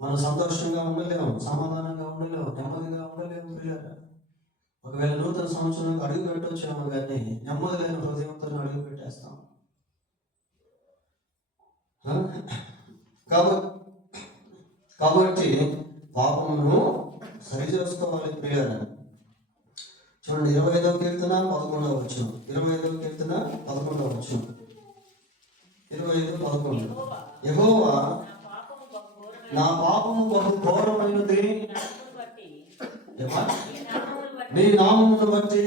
మనం సంతోషంగా ఉండలేము, సమాధానంగా ఉండలేము, నెమ్మదిగా ఉండలేము పిల్లలు. ఒకవేళ నూతన సంవత్సరం అడుగు పెట్టొచ్చాము కానీ నెమ్మది లేని హృదయంతో అడుగు పెట్టేస్తాం. కాబట్టి పాపమును సరి చేసుకోవాలి పిల్లలు. చూడండి 25వ కీర్తన 11వ వచనం, 25వ కీర్తన 11వ వచనం, 25:11. యెహోవా నా పాపము బహు ఘోరమైనది, నీ నామమును బట్టి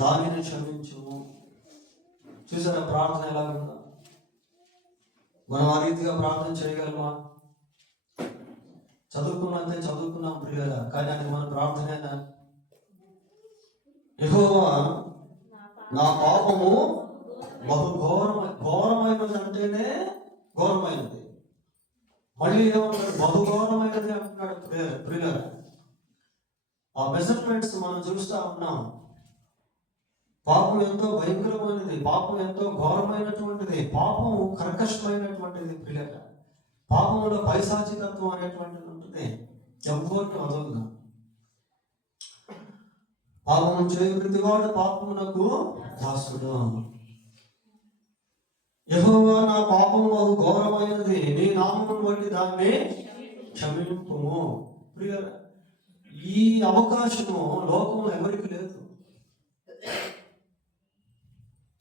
దానిని క్షమించు. చూసారా ప్రార్థన ఎలా ఉందో? మనం ఆ రీతిగా ప్రార్థన చేయగలమా? చదువుకున్నంతే చదువుకున్నాం ప్రియుల, కానీ అది మన ప్రార్థనేనా? యెహోవా నా పాపము బహు ఘోరమైనది అంటేనే ఘోరమైనది. మళ్ళీ ఏమంటాడు? బహు ఘోరమైనది అంటున్నాడు ప్రియుల. ఆ మెజర్మెంట్స్ మనం చూస్తూ ఉన్నాం. పాపం ఎంతో భయంకరమైనది, పాపం ఎంతో ఘోరమైనటువంటిది, పాపం కర్కశమైనటువంటిది ప్రియుల. పాపంలో పైశాచికత్వం అనేటువంటిది ఉంటుంది, ఎవరిని వదలదు. పాపము చేయు ప్రతివాడు పాపమునకు దాసుడు. యెహోవా నా పాపము బహు ఘోరమైనది, నీ నామమును బట్టి దాన్ని క్షమింపుము. ప్రియుల, ఈ అవకాశము లోకంలో ఎవరికి లేదు.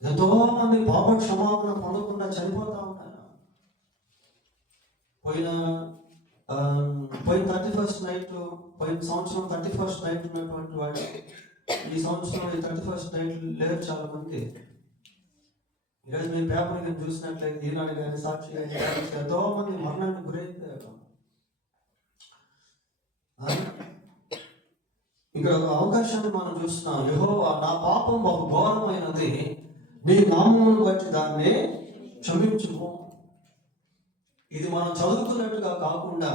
ఎంతో మంది పాప క్షమాపణ పొందకుండా చనిపోతా ఉంటారు. పోయిన 31st నైట్, పోయిన సంవత్సరం 31st నైట్ ఉన్నటువంటి వాళ్ళు ఈ సంవత్సరం 31st నైట్ లేరు చాలా మంది. ఈరోజు మీ పేపర్ కానీ చూసినట్లయితే, ఈనాడు కానీ సాక్షి కానీ ఎంతో మంది మరణానికి గురైపోయారు. ఇక్కడ ఒక అవకాశాన్ని మనం చూస్తున్నాం. యెహోవా నా పాపం బహు ఘోరమైనది, నీ నామమును బట్టి దాన్ని క్షమించుము. ఇది మనం చదువుతున్నట్టుగా కాకుండా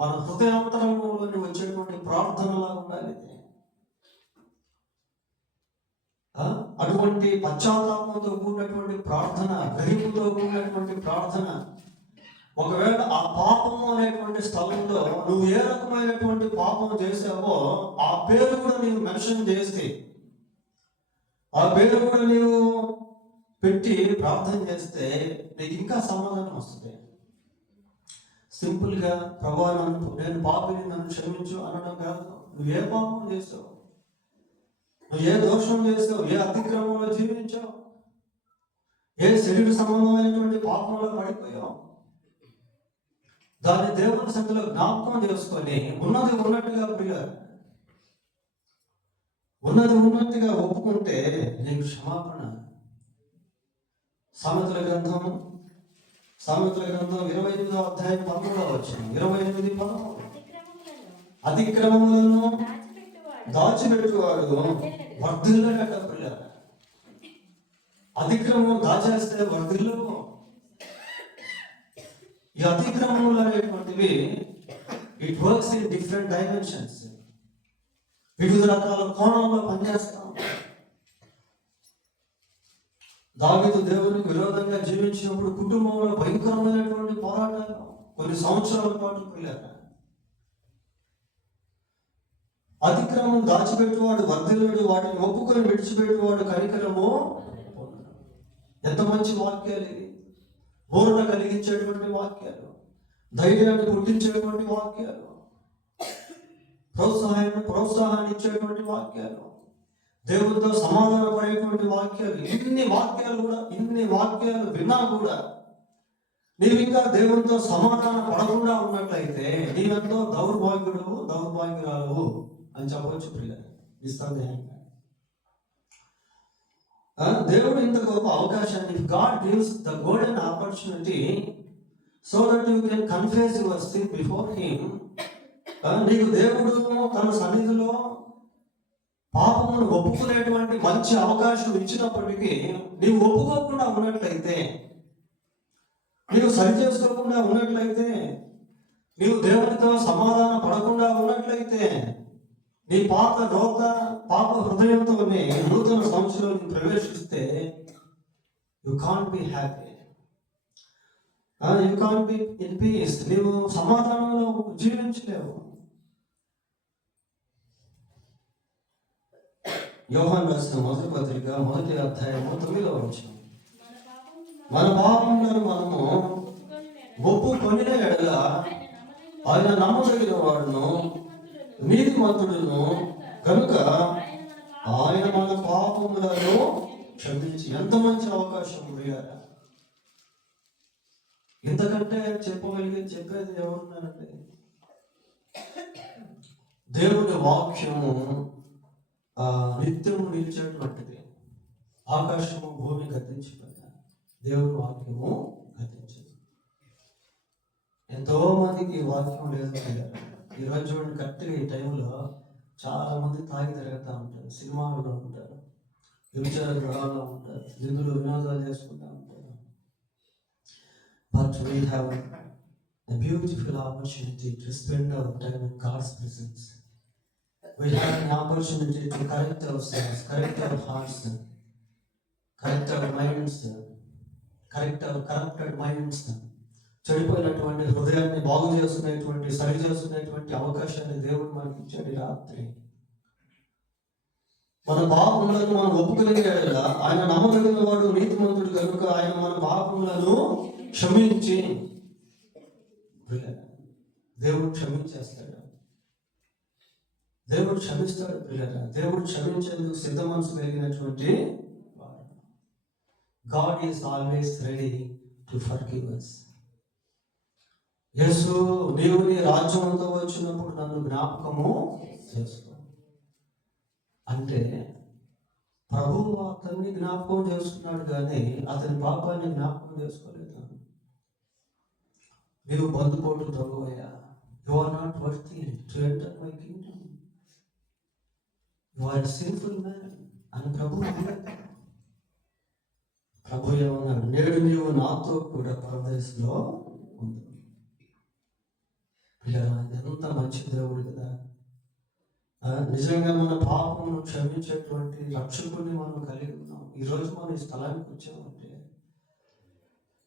మన హృదయాంతరంలోని వచ్చేటువంటి ప్రార్థనలా ఉండాలి. అటువంటి పశ్చాత్తాపంతో కూడినటువంటి ప్రార్థన, గ్రహింపుతో కూడినటువంటి ప్రార్థన. ఒకవేళ ఆ పాపము అనేటువంటి స్థలంలో నువ్వు ఏ రకమైనటువంటి పాపం చేసావో ఆ పేరు కూడా నీవు మెన్షన్ చేసి, ఆ పేరు కూడా నీవు పెట్టి ప్రార్థన చేస్తే నీకు ఇంకా సమాధానం వస్తుంది. సింపుల్గా ప్రభువా నేను పాపిని, నన్ను క్షమించు అనడం కాదు. నువ్వు ఏ పాపం చేసావు, నువ్వు ఏ దోషం చేసావు, ఏ అతిక్రమంలో జీవించావు, ఏ శరీర సంబంధమైనటువంటి పాపంలో పడిపోయావు, దాన్ని దేవుని సన్నిధిలో జ్ఞాపకం చేసుకొని ఉన్నది ఉన్నట్టుగా ప్రియులారా, ఉన్నది ఉన్నట్టుగా ఒప్పుకుంటే నీకు క్షమాపణ. సామెతల గ్రంథం 28వ అధ్యాయం 11వ వచనం, 28:13. అతిక్రమములను దాచిపెట్టువాడు వర్ధిల్లడట ప్రియులారా. అతిక్రమం దాచేస్తే వర్ధిల్లవు. ఈ అతిక్రమములు అనేటువంటివి it works in different dimensions, వివిధ రకాల కోణంలో పనిచేస్తాం. దావీదు దేవునికి విరోధంగా జీవించినప్పుడు కుటుంబంలో భయంకరమైనటువంటి పోరాటాలు కొన్ని సంవత్సరాల పాటు పోయారు. అతిక్రమం దాచిపెట్టేవాడు వర్ధిల్లుడు, వాటిని ఒప్పుకొని విడిచిపెట్టేవాడు కనికరము. ఎంత మంచి వాక్యాలు ఇవి! ఊరట కలిగించేటువంటి వాక్యాలు, ధైర్యాన్ని పుట్టించేటువంటి వాక్యాలు, ప్రోత్సాహాన్ని ఇచ్చేటువంటి వాక్యాలు, దేవుడితో సమాధాన పడేటువంటి వాక్యాలు. ఇన్ని వాక్యాలు విన్నా కూడా నీవు ఇంకా దేవుడితో సమాధాన పడకుండా ఉన్నట్లయితే నీవెంతో దౌర్భాగ్యురాలు అని చెప్పవచ్చు ప్రియ, నిస్సందేహంగా. దేవుడు ఇంత గొప్ప అవకాశాన్ని, God gives the golden opportunity so that you can confess your sin before him. నీకు దేవుడు తన సన్నిధిలో పాపమును ఒప్పుకునేటువంటి మంచి అవకాశం ఇచ్చినప్పటికీ నీవు ఒప్పుకోకుండా ఉన్నట్లయితే, నీవు సరి చేసుకోకుండా ఉన్నట్లయితే, నీవు దేవునితో సమాధాన పడకుండా ఉన్నట్లయితే నీ పాప హృదయంతో నూతన సంవత్సరంలో ప్రవేశిస్తే you can't be happy, you can't be in peace. నీవు సమాధానంలో జీవించలేవు. యోహాను రాసిన మొదటి పత్రిక 1వ అధ్యాయము 9వ వచనం, మన పాపములను మనము ఒప్పుకొనిన ఎడల ఆయన నమ్మదగిన వాడును నీతిమంతుడును కనుక ఆయన మన పాపములను క్షమించి. ఎంత మంచి అవకాశం ప్రియారా! ఇంతకంటే చెప్పేది ఎవరున్నారండి? దేవుని వాక్యము నిత్యము నిలిచేటువంటిది. ఆకాశము భూమి గతించిపోయినా దేవుని వాక్యము గతించదు. ఎంతో మందికి వాక్యం లేదు. ఈరోజు చూడండి, కరెక్ట్గా ఈ టైంలో చాలా మంది తాగి తిరుగుతూ ఉంటారు, సినిమాల్లో ఉంటారు, వ్యభిచార గృహాల్లో ఉంటారు, నిధులు వినోదాలు చేసుకుంటూ ఉంటారు. But we have a beautiful opportunity to spend our time in God's presence. We have an opportunity to correct ourselves, correct our hearts, correct our minds, correct our corrupted minds. చెడిపోయినటువంటి హృదయాన్ని బాగు చేసుకునేటువంటి, సరి చేసుకునేటువంటి అవకాశాన్ని దేవుడు మనకి ఇచ్చాడు. రాత్రి మన పాపములను మనం ఒప్పుకోలేక ఆయన నమ్మదగిన వాడు నీతిమంతుడు కనుక ఆయన మన పాపములను క్షమించి, దేవుడు క్షమించేస్తాడు. దేవుడు క్షమిస్తాడు ప్రియులారా. దేవుడు క్షమించేందుకు సిద్ధ మనసు కలిగినటువంటి వాడు. God is always ready to forgive us. యేసు, నీవు నీ రాజ్యంతో వచ్చినప్పుడు నన్ను జ్ఞాపకము చేసుకో అంటే ప్రభువు అతన్ని జ్ఞాపకం చేసుకున్నాడు, కానీ అతని పాపాన్ని జ్ఞాపకం చేసుకోలేదు. నీవు బంధుపోటు దొంగవయ్యా, you are not worthy to enter my kingdom, you are a sinful man అని ప్రభు ఏమన్నాడు? నేడు నీవు నాతో కూడా పరదేశంలో ఉంది. ఎంత మంచి దేవుడు కదా! నిజంగా మన పాపమును క్షమించేటువంటి రక్షకుడిని మనం కలిగి ఉన్నాం. ఈరోజు మనం ఈ స్థలానికి వచ్చామంటే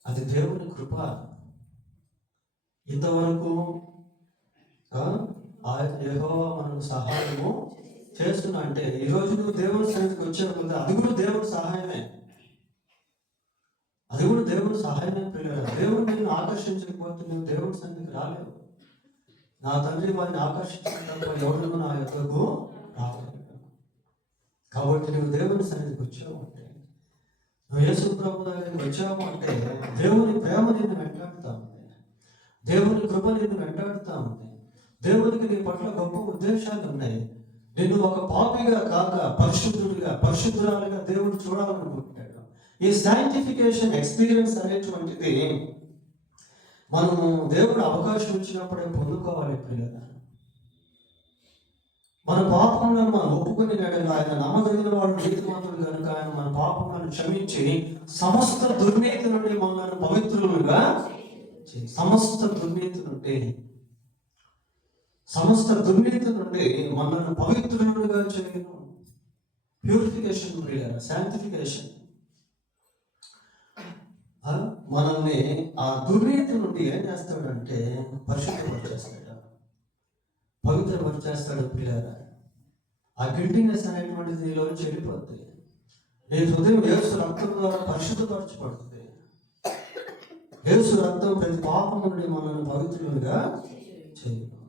అది దేవుని కృప. ఇంతవరకు యెహోవా మనకు సహాయము చేస్తున్నా అంటే ఈరోజు నువ్వు దేవుని సన్నిధికి వచ్చావు కదా, అది కూడా దేవుని సహాయమే. అది కూడా దేవుని సహాయమే పిల్లలు. దేవుడు నిన్ను ఆకర్షించకపోతే నువ్వు దేవుని సన్నిధికి రాలేవు. నా తండ్రి వారిని ఆకర్షించినప్పుడు ఎవరు నా యొక్కకు రాలేదు. కాబట్టి నువ్వు దేవుని సన్నిధికి వచ్చావు అంటే, నువ్వు యేసు ప్రభు దగ్గరికి వచ్చావు అంటే దేవుని ప్రేమ నిన్ను వెంటాడుతా ఉంది, దేవుని కృప నిన్ను వెంటాడుతా ఉంది. దేవునికి నీ పట్ల గొప్ప ఉద్దేశాలు ఉన్నాయి. నిన్ను ఒక పాపిగా కాక పరిశుద్ధురాలుగా దేవుడు చూడాలనుకుంటాడు. ఈ సైంటిఫికేషన్ ఎక్స్పీరియన్స్ అనేటువంటిది మనము దేవుడు అవకాశం ఇచ్చినప్పుడే పొందుకోవాలి పిల్లలు. మన పాపములను మనం ఒప్పుకుని ఆయన నమ్మదగిన వాడు నీతిమంతుడు కనుక ఆయన మన పాపములను క్షమించి సమస్త దుర్నీతి నుండి మనల్ని పవిత్రులుగా, సమస్త దుర్నీతి నుండి మనల్ని పవిత్రులుగా చేయను. ప్యూరిఫికేషన్ ప్రియులారా, శాంటిఫికేషన్. మనల్ని ఆ దుర్నీతి నుండి ఏం చేస్తాడంటే పరిశుద్ధపరిచేస్తాడు, పవిత్రపరిచేస్తాడు ప్రియులారా. ఆ గిల్టీనెస్ అనేటువంటిది నీలో చెడిపోద్ది. నీ హృదయం యేసు రక్తం ద్వారా పరిశుద్ధపరచబడుతుంది. యేసు రక్తం ప్రతి పాపం నుండి మనల్ని పవిత్రులుగా చేయను.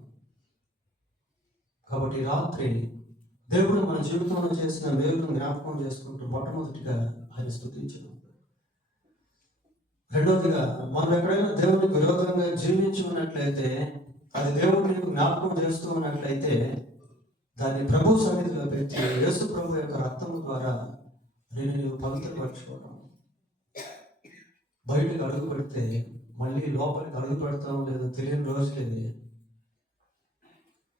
కాబట్టి రాత్రి దేవుడు మన జీవితంలో చేసిన మేలును జ్ఞాపకం చేసుకుంటూ మొట్టమొదటిగా ఆయన స్తుతించడం. రెండవదిగా మనం ఎక్కడైనా దేవునికి విరోధంగా జీవించి ఉన్నట్లయితే, అది దేవుడు నీకు జ్ఞాపకం చేస్తూ ఉన్నట్లయితే దాన్ని ప్రభు సన్నిధిలో పెట్టి యేసు ప్రభు యొక్క రక్తం ద్వారా నీవు పవిత్రపరచుకోవడం. బయటకు అడుగు పెడితే మళ్ళీ లోపలికి అడుగు పెడతాం లేదో తెలియని రోజులేది.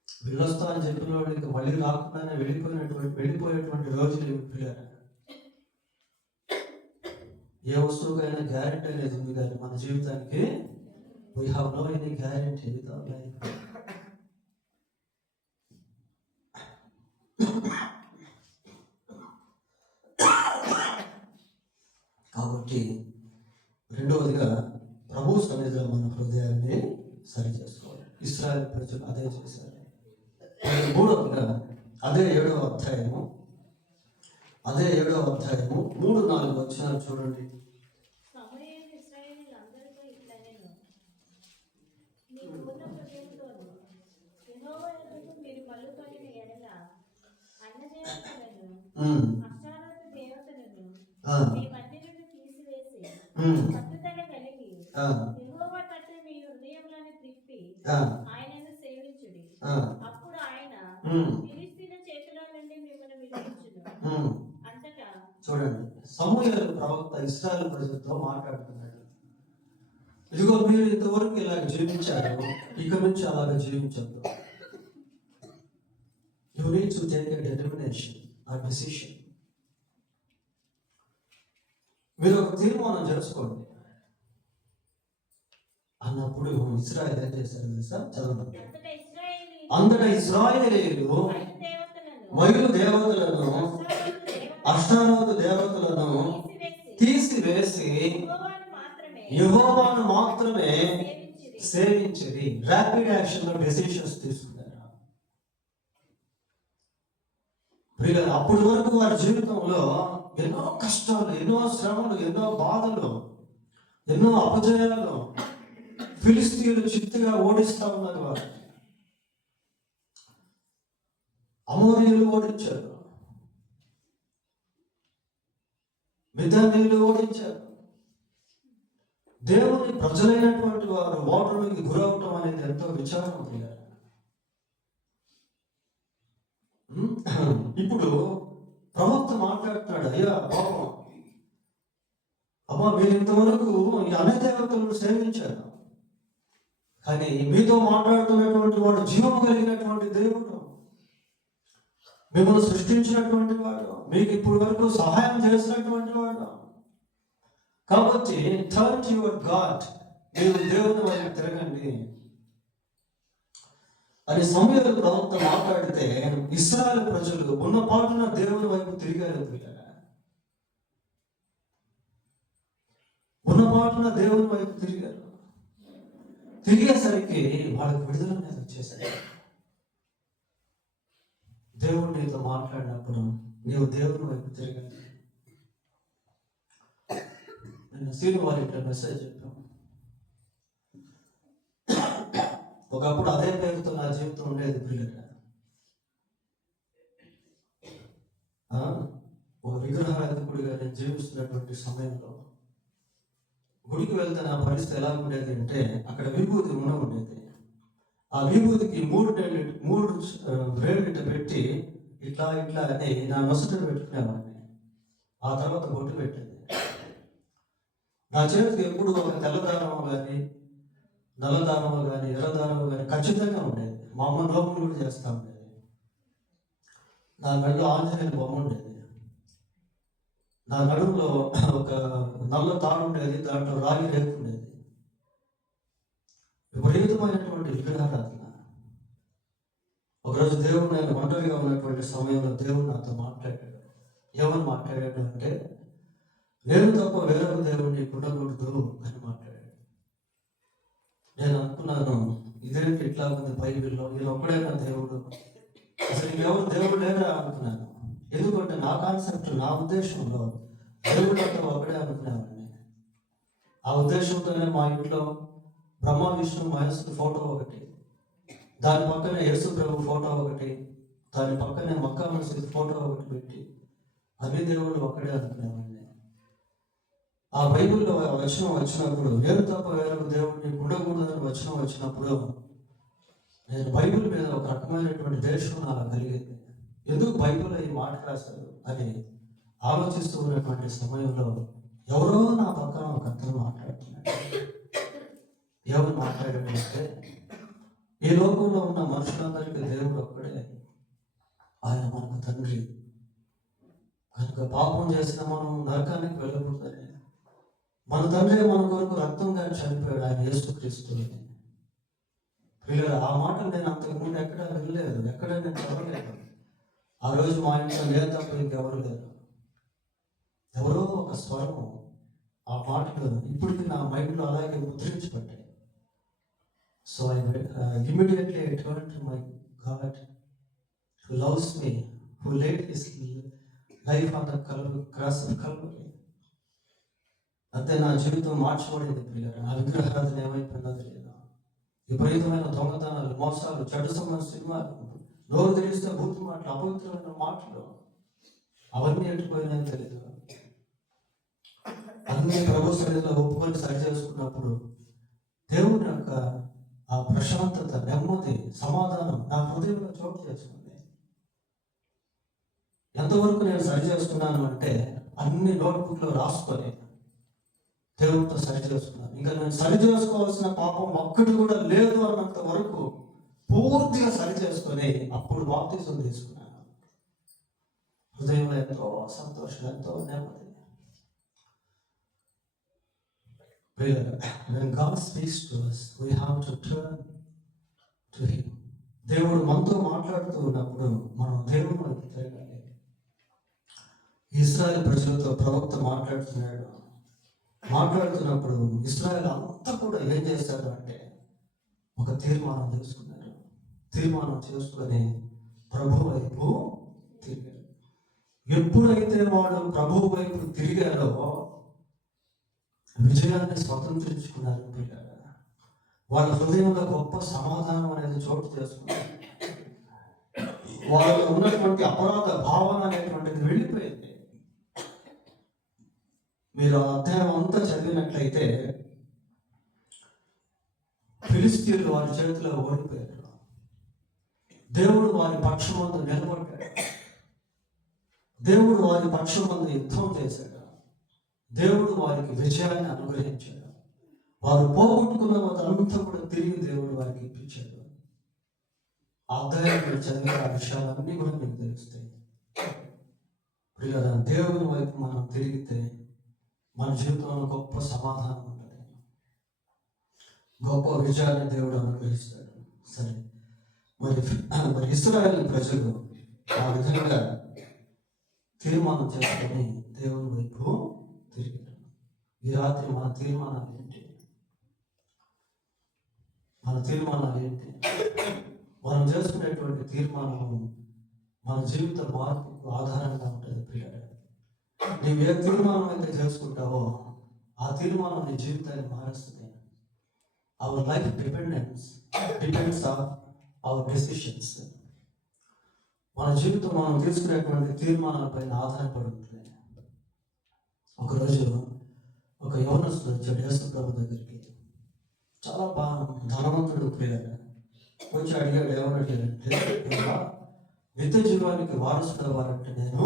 వెళ్ళొస్తా అని చెప్పిన వాడికి మళ్ళీ రాకుండానే వెళ్ళిపోయేటువంటి రోజులు పిల్లలు. ఏ వస్తువుకైనా గ్యారెంటీ అనేది ఉంది, కానీ మన జీవితానికి we have no any guarantee with our life. కాబట్టి రెండవదిగా ప్రభు సన్నిధిలో మన హృదయాన్ని సరి చేసుకోవాలి. ఇశ్రాయేలు ప్రజలు అదే చేశారు. మూడవదిగా అదే 7వ అధ్యాయము 3-4 వచనాలు చూడండి. చూడండి, సమూయేలు ప్రవక్త ఇశ్రాయేలు ప్రజలతో మాట్లాడుతున్నాడు. ఇదిగో మీరు ఇంతవరకు ఇలాగ జీవించారు, ఇక నుంచి అలాగ జీవించద్దు. You need to take a determination, ఆ డెసిషన్. మీరు ఒక తీర్మానం చేసుకోండి అన్నప్పుడు ఇశ్రాయేలు ఏం చేశారు తెలుసా? చదవండి. అంతటా ఇశ్రాయేలీయులు బయలు దేవతలను, అష్టారోత దేవతలను తీసివేసి యెహోవాను మాత్రమే సేవించేది. ర్యాపిడ్ యాక్షన్ లో డెసిషన్స్ తీసుకున్నారు. అప్పటి వరకు వారి జీవితంలో ఎన్నో కష్టాలు, ఎన్నో శ్రమలు, ఎన్నో బాధలు, ఎన్నో అపజయాలు, ఫిలిస్తీయులు చిత్తుగా ఓడిస్తా ఉన్నారు. వారు అమోరీయులు ఓడించారు, మిద్యానీయులు ఓడించారు. దేవుని ప్రజలైనటువంటి వారు ఓటమికి గురవటం అనేది ఎంతో విచారం. ఇప్పుడు ప్రవక్త మాట్లాడుతున్నాడు, అయ్యా పాపం, అమ్మా మీరు ఇంతవరకు ఈ అనే దేవతలను సేవించారు, కానీ మీతో మాట్లాడుతున్నటువంటి వాడు జీవం కలిగినటువంటి దేవుడు, మిమ్మల్ని సృష్టించినటువంటి వాడు, మీకు ఇప్పుడు వరకు సహాయం చేసినటువంటి వాడు. కాబట్టి టర్న్ టు యువర్ గాడ్, మీరు దేవుని వైపు తిరగండి అని సమూయేలు ప్రవక్త మాట్లాడితే ఇశ్రాయేలు ప్రజలు ఉన్న పాటున దేవుని వైపు తిరిగారు. ఉన్న పాటున దేవుని వైపు తిరిగారు. తిరిగేసరికి వాళ్ళకి విడుదల మీద వచ్చేసరికి దేవుడు నీతో మాట్లాడినప్పుడు నీవు దేవుని వైపు తిరగండి. నేను సీను వారికి మెసేజ్ చెప్పాను. ఒకప్పుడు అదే పేరుతో నా జీవితం ఉండేది. పిల్లగా ఒక విగ్రహారాధకుడిగా నేను జీవిస్తున్నటువంటి సమయంలో గుడికి వెళ్తే నా పరిస్థితి ఎలా ఉండేది అంటే, అక్కడ విభూతి ఉండేది. ఆ విభూతికి 3 వేళ్ళు పెట్టి ఇట్లా ఇట్లా అని నా నొసటను పెట్టుకునేవాడిని. ఆ తర్వాత బొట్టు పెట్టేది. నా చేతికి ఎప్పుడు ఒక తెల్లదారము కానీ, నల్లదారము కానీ, ఎర్రదారము కానీ ఖచ్చితంగా ఉండేది. మా అమ్మ లోపల కూడా చేస్తూ ఉండేది. నా మెడలో ఆంజనేయుని బొమ్మ ఉండేది. నా నడుములో ఒక నల్ల తాడు ఉండేది, దాంట్లో రాగి రేపు ఉండేది. విపరీతమైనటువంటి విగ్రహారాధన. ఒకరోజు దేవుడు, నేను ఒంటరిగా ఉన్నటువంటి సమయంలో దేవుడు నాతో మాట్లాడాడు. ఏమని మాట్లాడాడు అంటే, నేను తప్ప వేరొక దేవుడిని ఉండకూడదు అని మాట్లాడాడు. నేను అనుకున్నాను, ఇదేంటి ఇట్లా ఉంది బైబిల్లో, ఈయన ఒక్కడైనా దేవుడు, అసలు ఇంకెవరు దేవుడు లేరా అనుకున్నాను. ఎందుకంటే నా కాన్సెప్ట్, నా ఉద్దేశంలో దేవుడు అంతా ఒకడే అనుకునేవాడిని. ఆ ఉద్దేశంతోనే మా ఇంట్లో బ్రహ్మ విష్ణు మహేశ్వరుడు ఫోటో ఒకటి, దాని పక్కనే యేసు ప్రభు ఫోటో ఒకటి, దాని పక్కనే మక్కా మసీద్ ఫోటో ఒకటి పెట్టి అన్ని దేవుళ్ళు ఒక్కడే అనుకునేవాడిని. ఆ బైబిల్లో వచనం వచ్చినప్పుడు, నేను తప్ప వేరొక దేవుడిని ఉండకూడదని వచనం వచ్చినప్పుడు, నేను బైబిల్ మీద ఒక రకమైనటువంటి దేశం నాకు కలిగింది. ఎందుకు బైబిల్ ఈ మాట రాశారు అని ఆలోచిస్తూ ఉన్నటువంటి సమయంలో ఎవరో నా పక్కన ఒక అతను మాట్లాడుతున్నాడు. ఎవరు మాట్లాడాడంటే, ఈ లోకంలో ఉన్న మనుషులందరికీ దేవుడు ఒక్కడే, ఆయన మనకు తండ్రి. కనుక పాపం చేసిన మనం నరకానికి వెళ్ళకూడదని, మన తండ్రి మన కొరకు రక్తంగా చనిపోయాడు, ఆయన యేసుక్రీస్తు. పిల్లలు, ఆ మాటలు నేను అంతకుముందు ఎక్కడా వినలేదు, ఎక్కడ నేను చదవలేదు. ఆ రోజు మా ఇంట్లో నేను తప్ప ఇంకెవరు లేరు. ఎవరో ఒక స్వరము ఆ మాటలు ఇప్పటికీ నా మైండ్లో అలాగే ముద్రించబడ్డాయి. So immediately I turned to my God who loves me, who laid his life on the cross of Calvary. అంతే నా జీవితం మార్చబడింది పిల్లలు. నా విగ్రహారాధన ఏమైపోయిందో తెలియదు. విపరీతమైన దొంగతనాలు, మోసాలు, చెడు సంబంధ సినిమాలు, నోరు తెలిస్తే భూత మాటలు, అపవిత్రమైన మాటలు, అవన్నీ ఎట్టుపోయినాయని తెలియదు. అన్ని ప్రభు సన్నిధిలో ఒప్పుకొని సరి చేసుకున్నప్పుడు దేవుని యొక్క ఆ ప్రశాంతత, నెమ్మది, సమాధానం నా హృదయంలో చోటు చేసుకుంది. ఎంతవరకు నేను సరి చేసుకున్నాను అంటే అన్ని నోట్బుక్లో రాసుకొని దేవుడితో సరి చేసుకున్నాను. ఇంకా నేను సరి చేసుకోవాల్సిన పాపం ఒక్కటి కూడా లేదు అన్నంత వరకు పూర్తిగా సరి చేసుకొని అప్పుడు బాప్తిజం తీసుకున్నాను. హృదయంలో ఎంతో సంతోషం, ఎంతో నెమ్మది. When God speaks to us, we have to turn to Him. దేవుడు మనతో మాట్లాడుతూ ఉన్నప్పుడు మనం దేవుని వైపు తిరగాలి. ఇశ్రాయేల్ ప్రజలతో ప్రవక్త మాట్లాడుతున్నప్పుడు ఇశ్రాయేల్ అంతా కూడా ఏం చేశారు అంటే ఒక తీర్మానం చేసుకొని ప్రభు వైపు తిరిగారు. ఎప్పుడైతే వాడు ప్రభు వైపు తిరిగారో విజయాన్ని స్వతంత్రించుకున్నారు పిల్లలు. వాళ్ళ హృదయంలో గొప్ప సమాధానం అనేది చోటు చేసుకున్నారు. వాళ్ళలో ఉన్నటువంటి అపరాధ భావన అనేటువంటిది వెళ్ళిపోయింది. మీరు అధ్యాయం అంతా చదివినట్లయితే ఫిలిష్తీయులు వారి చేతిలో ఓడిపోయారు. దేవుడు వారి పక్షమందు నిలబడ్డాడు. దేవుడు వారి పక్షమందు యుద్ధం చేశాడు. దేవుడు వారికి విజయాన్ని అనుగ్రహించాడు. వారు పోగొట్టుకున్న వారంతా కూడా తిరిగి దేవుడు వారికి ఇప్పించాడు. అధ్యాయంలో చదివే ఆ విషయాలన్నీ కూడా మీకు తెలుస్తాయి. ప్రియులారా, దేవుని వైపు మనం తిరిగితే మన జీవితంలో గొప్ప సమాధానం ఉంటుంది, గొప్ప విజయాన్ని దేవుడు అనుగ్రహిస్తాడు. సరే, మరి ఇశ్రాయేలు ప్రజలు ఆ విధంగా తీర్మానం చేసుకొని దేవుని వైపు తిరిగారు. ఈ రాత్రి మన తీర్మానాలు ఏంటి? మనం చేసుకునేటువంటి తీర్మానము మన జీవిత మార్పుకు ఆధారంగా ఉంటుంది. పిల్లలు, నీవు ఏ తీర్మానం అయితే చేసుకుంటావో ఆ తీర్మానం నీ జీవితాన్ని మారుస్తుంది. Our life depends on hour decisions. మన జీవితం మనం తీసుకునేటువంటి తీర్మానాలపైన ఆధారపడి ఉంటుంది. ఒకరోజు ఒక యవనస్తుడు వచ్చాడు యేసు ప్రభు దగ్గరికి. చాలా ధనవంతుడు ప్రియుడు. వచ్చి అడిగాడు, ఏమన్నాడంటే, నిత్య జీవానికి వారసుడు అవ్వాలంటే నేను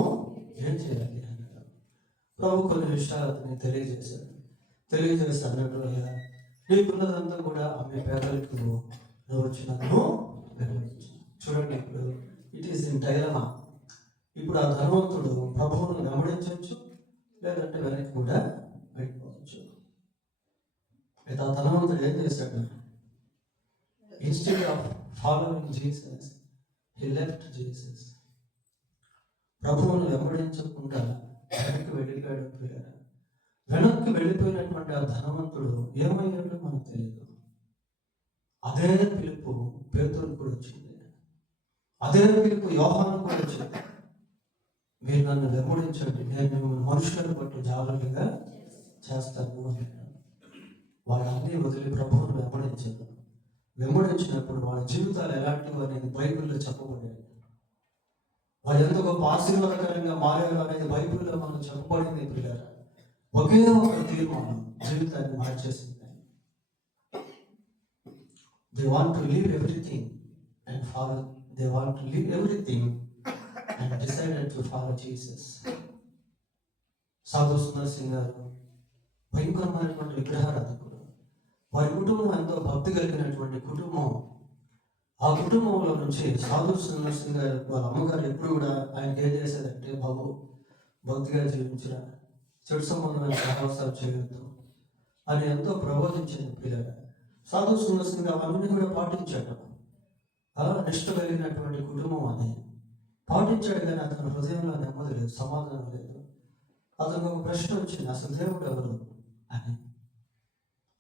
ఏం చేయాలి అన్నాడు. ప్రభు కొన్ని విషయాలు అతనికి తెలియజేసి అన్నట్టు, నీకున్నదంతా కూడా అమ్మే పేదలకు నువ్వు వచ్చి నన్ను వెంబడించు. చూడండి, ఇప్పుడు ఇట్ ఈస్ ఇన్ డైలమా. ఇప్పుడు ఆ ధనవంతుడు ప్రభువును వెంబడించవచ్చు, లేదంటే వెనక్కి కూడా వెళ్ళిపోవచ్చు. అయితే ఆ ధనవంతుడు ఏం చేశాడు? Instead of following Jesus, he left Jesus. ప్రభువును వెంబడించకుండా వెనక్కి వెళ్ళిపోయాడు. వెనక్కి వెళ్ళిపోయినటువంటి ఆ ధనవంతుడు ఏమయ్యాడో మనకు తెలియదు. అదే పిలుపు పేతురుకు కూడా వచ్చింది. అదే పిలుపు యోహాను కూడా వచ్చింది. మీరు నన్ను వెంబడించండి, నేను మిమ్మల్ని మనుషులను బట్టి జాగ్రత్తగా చేస్తాను అన్నాడు. వాళ్ళు అన్నీ వదిలి ప్రభువును వెంబడించినప్పుడు వాళ్ళ జీవితాలు ఎలాంటివి అనేది బైబిల్లో చెప్పబడింది. వాళ్ళు ఎంత గొప్ప ఆశీర్వాదకరంగా మారారు అనేది బైబిల్లో మనకు చెప్పబడింది. పిల్లలు, ఒకే ఒక తీర్మానం జీవితాన్ని మార్చేసింది. They want to leave everything and follow. They want to leave everything and decided to follow Jesus. సాధు సుందర్ సింగ్ గారు భయంకరమైనటువంటి విగ్రహారాధకుడు. వారి కుటుంబం ఎంతో భక్తి కలిగినటువంటి కుటుంబం. ఆ కుటుంబంలో నుంచి సాధు సుందర్ సింగ్ గారు వాళ్ళ అమ్మగారు ఎప్పుడు కూడా ఆయనకి ఏం చేసేదంటే, బాబు భక్తిగా జీవించరా, చెడు సంబంధమైన సహవాసాలు చేయొద్దు అని ఎంతో ప్రబోధించింది. పిల్లలు, సాధు సుందర్ సింగ్ అవన్నీ కూడా పాటించాడు. నిష్ట కలిగినటువంటి కుటుంబం అని. పాటించాడు కానీ అతని హృదయంలో నెమ్మది లేదు, సమాధానం లేదు. అతనికి ఒక ప్రశ్న వచ్చింది, అసలు దేవుడు ఎవరు అని.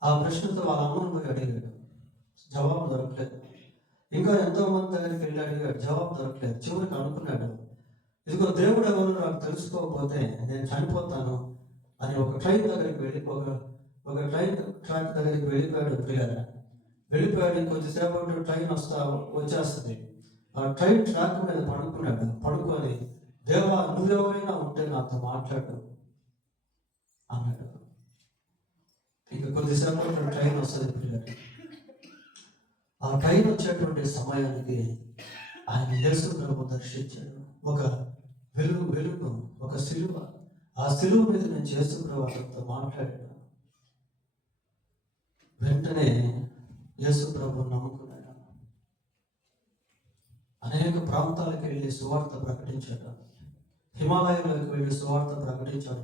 ఆ ప్రశ్నతో వాళ్ళ అమ్మను పోయి అడిగాడు, జవాబు దొరకలేదు. ఇంకా ఎంతో మంది దగ్గరికి వెళ్ళి అడిగాడు, జవాబు దొరకలేదు. చివరికి అనుకున్నాడు, ఇదిగో దేవుడు ఎవరు నాకు తెలుసుకోకపోతే నేను చనిపోతాను అని ఒక ట్రైన్ దగ్గరికి ఒక ట్రైన్ ట్రాక్ దగ్గరికి వెళ్ళిపోయాడు. వెళ్ళిపోయాడు. కొద్దిసేపు ట్రైన్ వచ్చేస్తుంది. ఆ ట్రైన్ ట్రాక్ మీద పడుకున్నాడు. పడుకొని, దేవా నువ్వెవరైనా ఉంటే నాతో మాట్లాడు అన్నాడు. ఇంకా కొద్దిసేపు ట్రైన్ వస్తుంది పిల్లలు. ఆ ట్రైన్ వచ్చేటువంటి సమయానికి ఆయన యేసు ప్రభు దర్శించాడు. ఒక వెలుగు, ఒక సిలువ. ఆ సిలువ మీద నేను యేసు ప్రభు అతనితో మాట్లాడాడు. వెంటనే యేసు ప్రభు నమ్ముకున్నాడు. అనేక ప్రాంతాలకు వెళ్ళి సువార్త ప్రకటించాడు. హిమాలయాలకు వెళ్ళి సువార్త ప్రకటించాడు.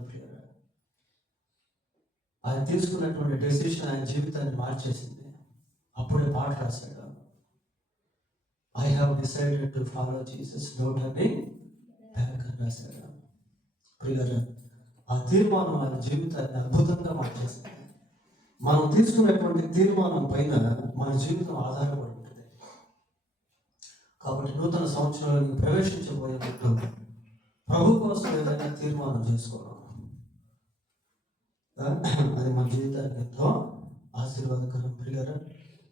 ఆయన తీసుకున్నటువంటి డెసిషన్ ఆయన జీవితాన్ని మార్చేసింది. అప్పుడే పాట రాశాడు, I have decided to follow Jesus, no turning back అని రాశాడు. ప్రియులారా, ఆ తీర్మానం ఆయన జీవితాన్ని అద్భుతంగా మార్చేసింది. మనం తీసుకున్నటువంటి తీర్మానం పైన మన జీవితం ఆధారపడి ఉంటుంది. కాబట్టి నూతన సంవత్సరాలకు ప్రవేశించబోయే ముందు ప్రభు కోసం ఏదైనా తీర్మానం చేసుకోవడం, అది మన జీవితానికి ఎంతో ఆశీర్వాదకరం. ప్రియులారా,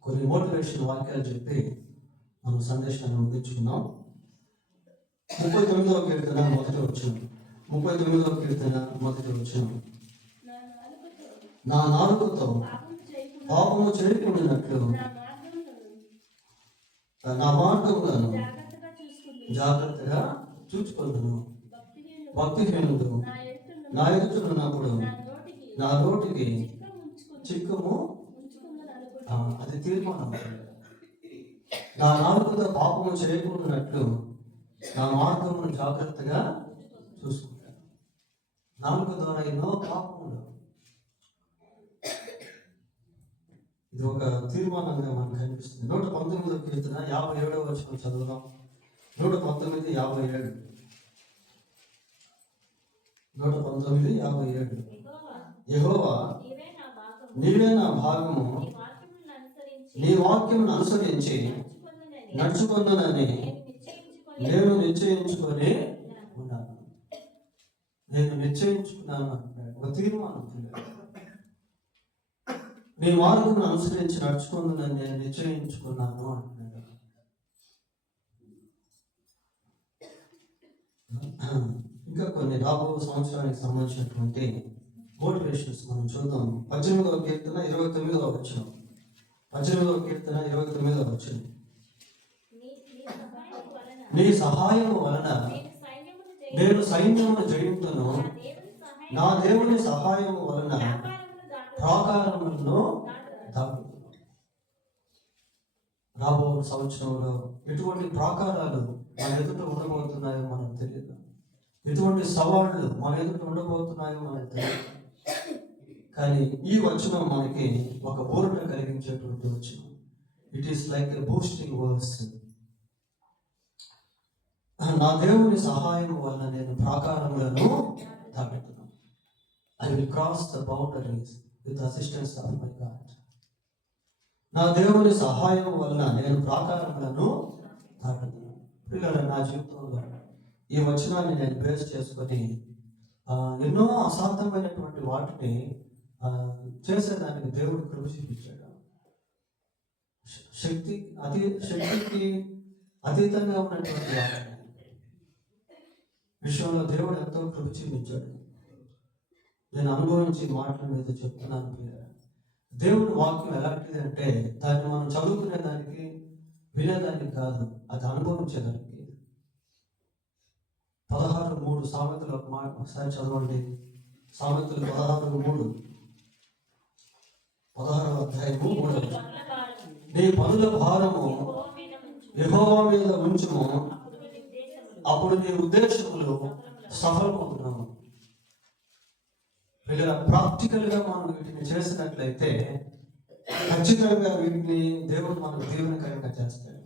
కొన్ని మోటివేషన్ వాక్యాలు చెప్పి మనం సందేశాన్ని ముగించుకున్నాం. 39వ కీర్తన మొదటి వచనం. 39వ కీర్తన మొదటి వచనం, నా నాలుకతో పాపము చేయకుండానట్లు నా మార్గములను జాగ్రత్తగా చూచుకొందును. భక్తిహీనుడు నా ఎదుటనున్నప్పుడు నా నోటికి చిక్కము, అది తీర్మానం. నా నాలుకతో పాపము చేయకుండానట్లు నా మార్గమును జాగ్రత్తగా చూసుకుంటాను. నాలుక ద్వారా ఎన్నో పాపములు. ఇది ఒక తీర్మానంగా మనకు కనిపిస్తుంది. 119వ కీర్తన 57వ వచనం చదువుదాం. 119:57. 119:57. యెహోవా నీవే నా భాగము, నీ వాక్యమును అనుసరించి నడుచుకొందునని నేను నిశ్చయించుకొని ఉన్నాను. నేను నిశ్చయించుకున్నాను అంటున్నాడు. ఒక తీర్మానం. నీ మార్గమును అనుసరించి నడుచుకుందునని నేను నిశ్చయించుకున్నాను అంటున్నాడు. ఇంకా కొన్ని రాబో సంవత్సరానికి సంబంధించినటువంటి మోటివేషన్స్ మనం చూద్దాం. 18వ కీర్తన 29వ వచనం. 18వ కీర్తన 29వ వచనం, నీ సహాయము వలన నేను సైన్యమును జయింతును, నా దేవుని సహాయము వలన ప్రాకారములను దాటును. రాబో సంవత్సరంలో ఎటువంటి ప్రాకారాలు మన ఎదుట ఉండబోతున్నాయో మనకు తెలియదు. ఎటువంటి సవాళ్ళు మన ఎదుట ఉండబోతున్నాయో మనకు తెలియదు. కానీ ఈ వచనం మనకి ఒక ఊరట కలిగించేటువంటి వచనం. It is like a boosting verse. నా దేవుని సహాయం వలన నేను ప్రాకారములను దాటుతున్నాను. I will cross the boundaries with assistance of my God. నా దేవుని సహాయం వలన నేను ప్రాకారములను దాటుతున్నాను. పిల్లలు, నా జీవితంలో ఈ వచనాన్ని నేను బేస్ చేసుకొని ఎన్నో అసాధ్యమైనటువంటి వాటిని చేసేదానికి దేవుడు కృప చూపించాడు. శక్తికి అతీతంగా ఉన్నటువంటి వాటిని విషయంలో దేవుడు ఎంతో కృప చూపించాడు. నేను అనుభవించి మాటల మీద చెప్తున్నాను. దేవుడి వాక్యం ఎలాంటిది అంటే దాన్ని మనం చదువుకునేదానికి వినేదానికి కాదు, అది అనుభవించేదానికి. 16:3 సామెతలు ఒక మాట ఒకసారి చదవండి. సామెతలు 16:3, 16వ అధ్యాయము 3. నీ పనుల భారము యెహోవా మీద ఉంచుము, అప్పుడు నీ ఉద్దేశములు సఫలమవుతున్నాము. ప్రాక్టికల్గా మనం వీటిని చేసినట్లయితే ఖచ్చితంగా వీటిని దేవుడు మనకు దీవెనకరంగా చేస్తాడు.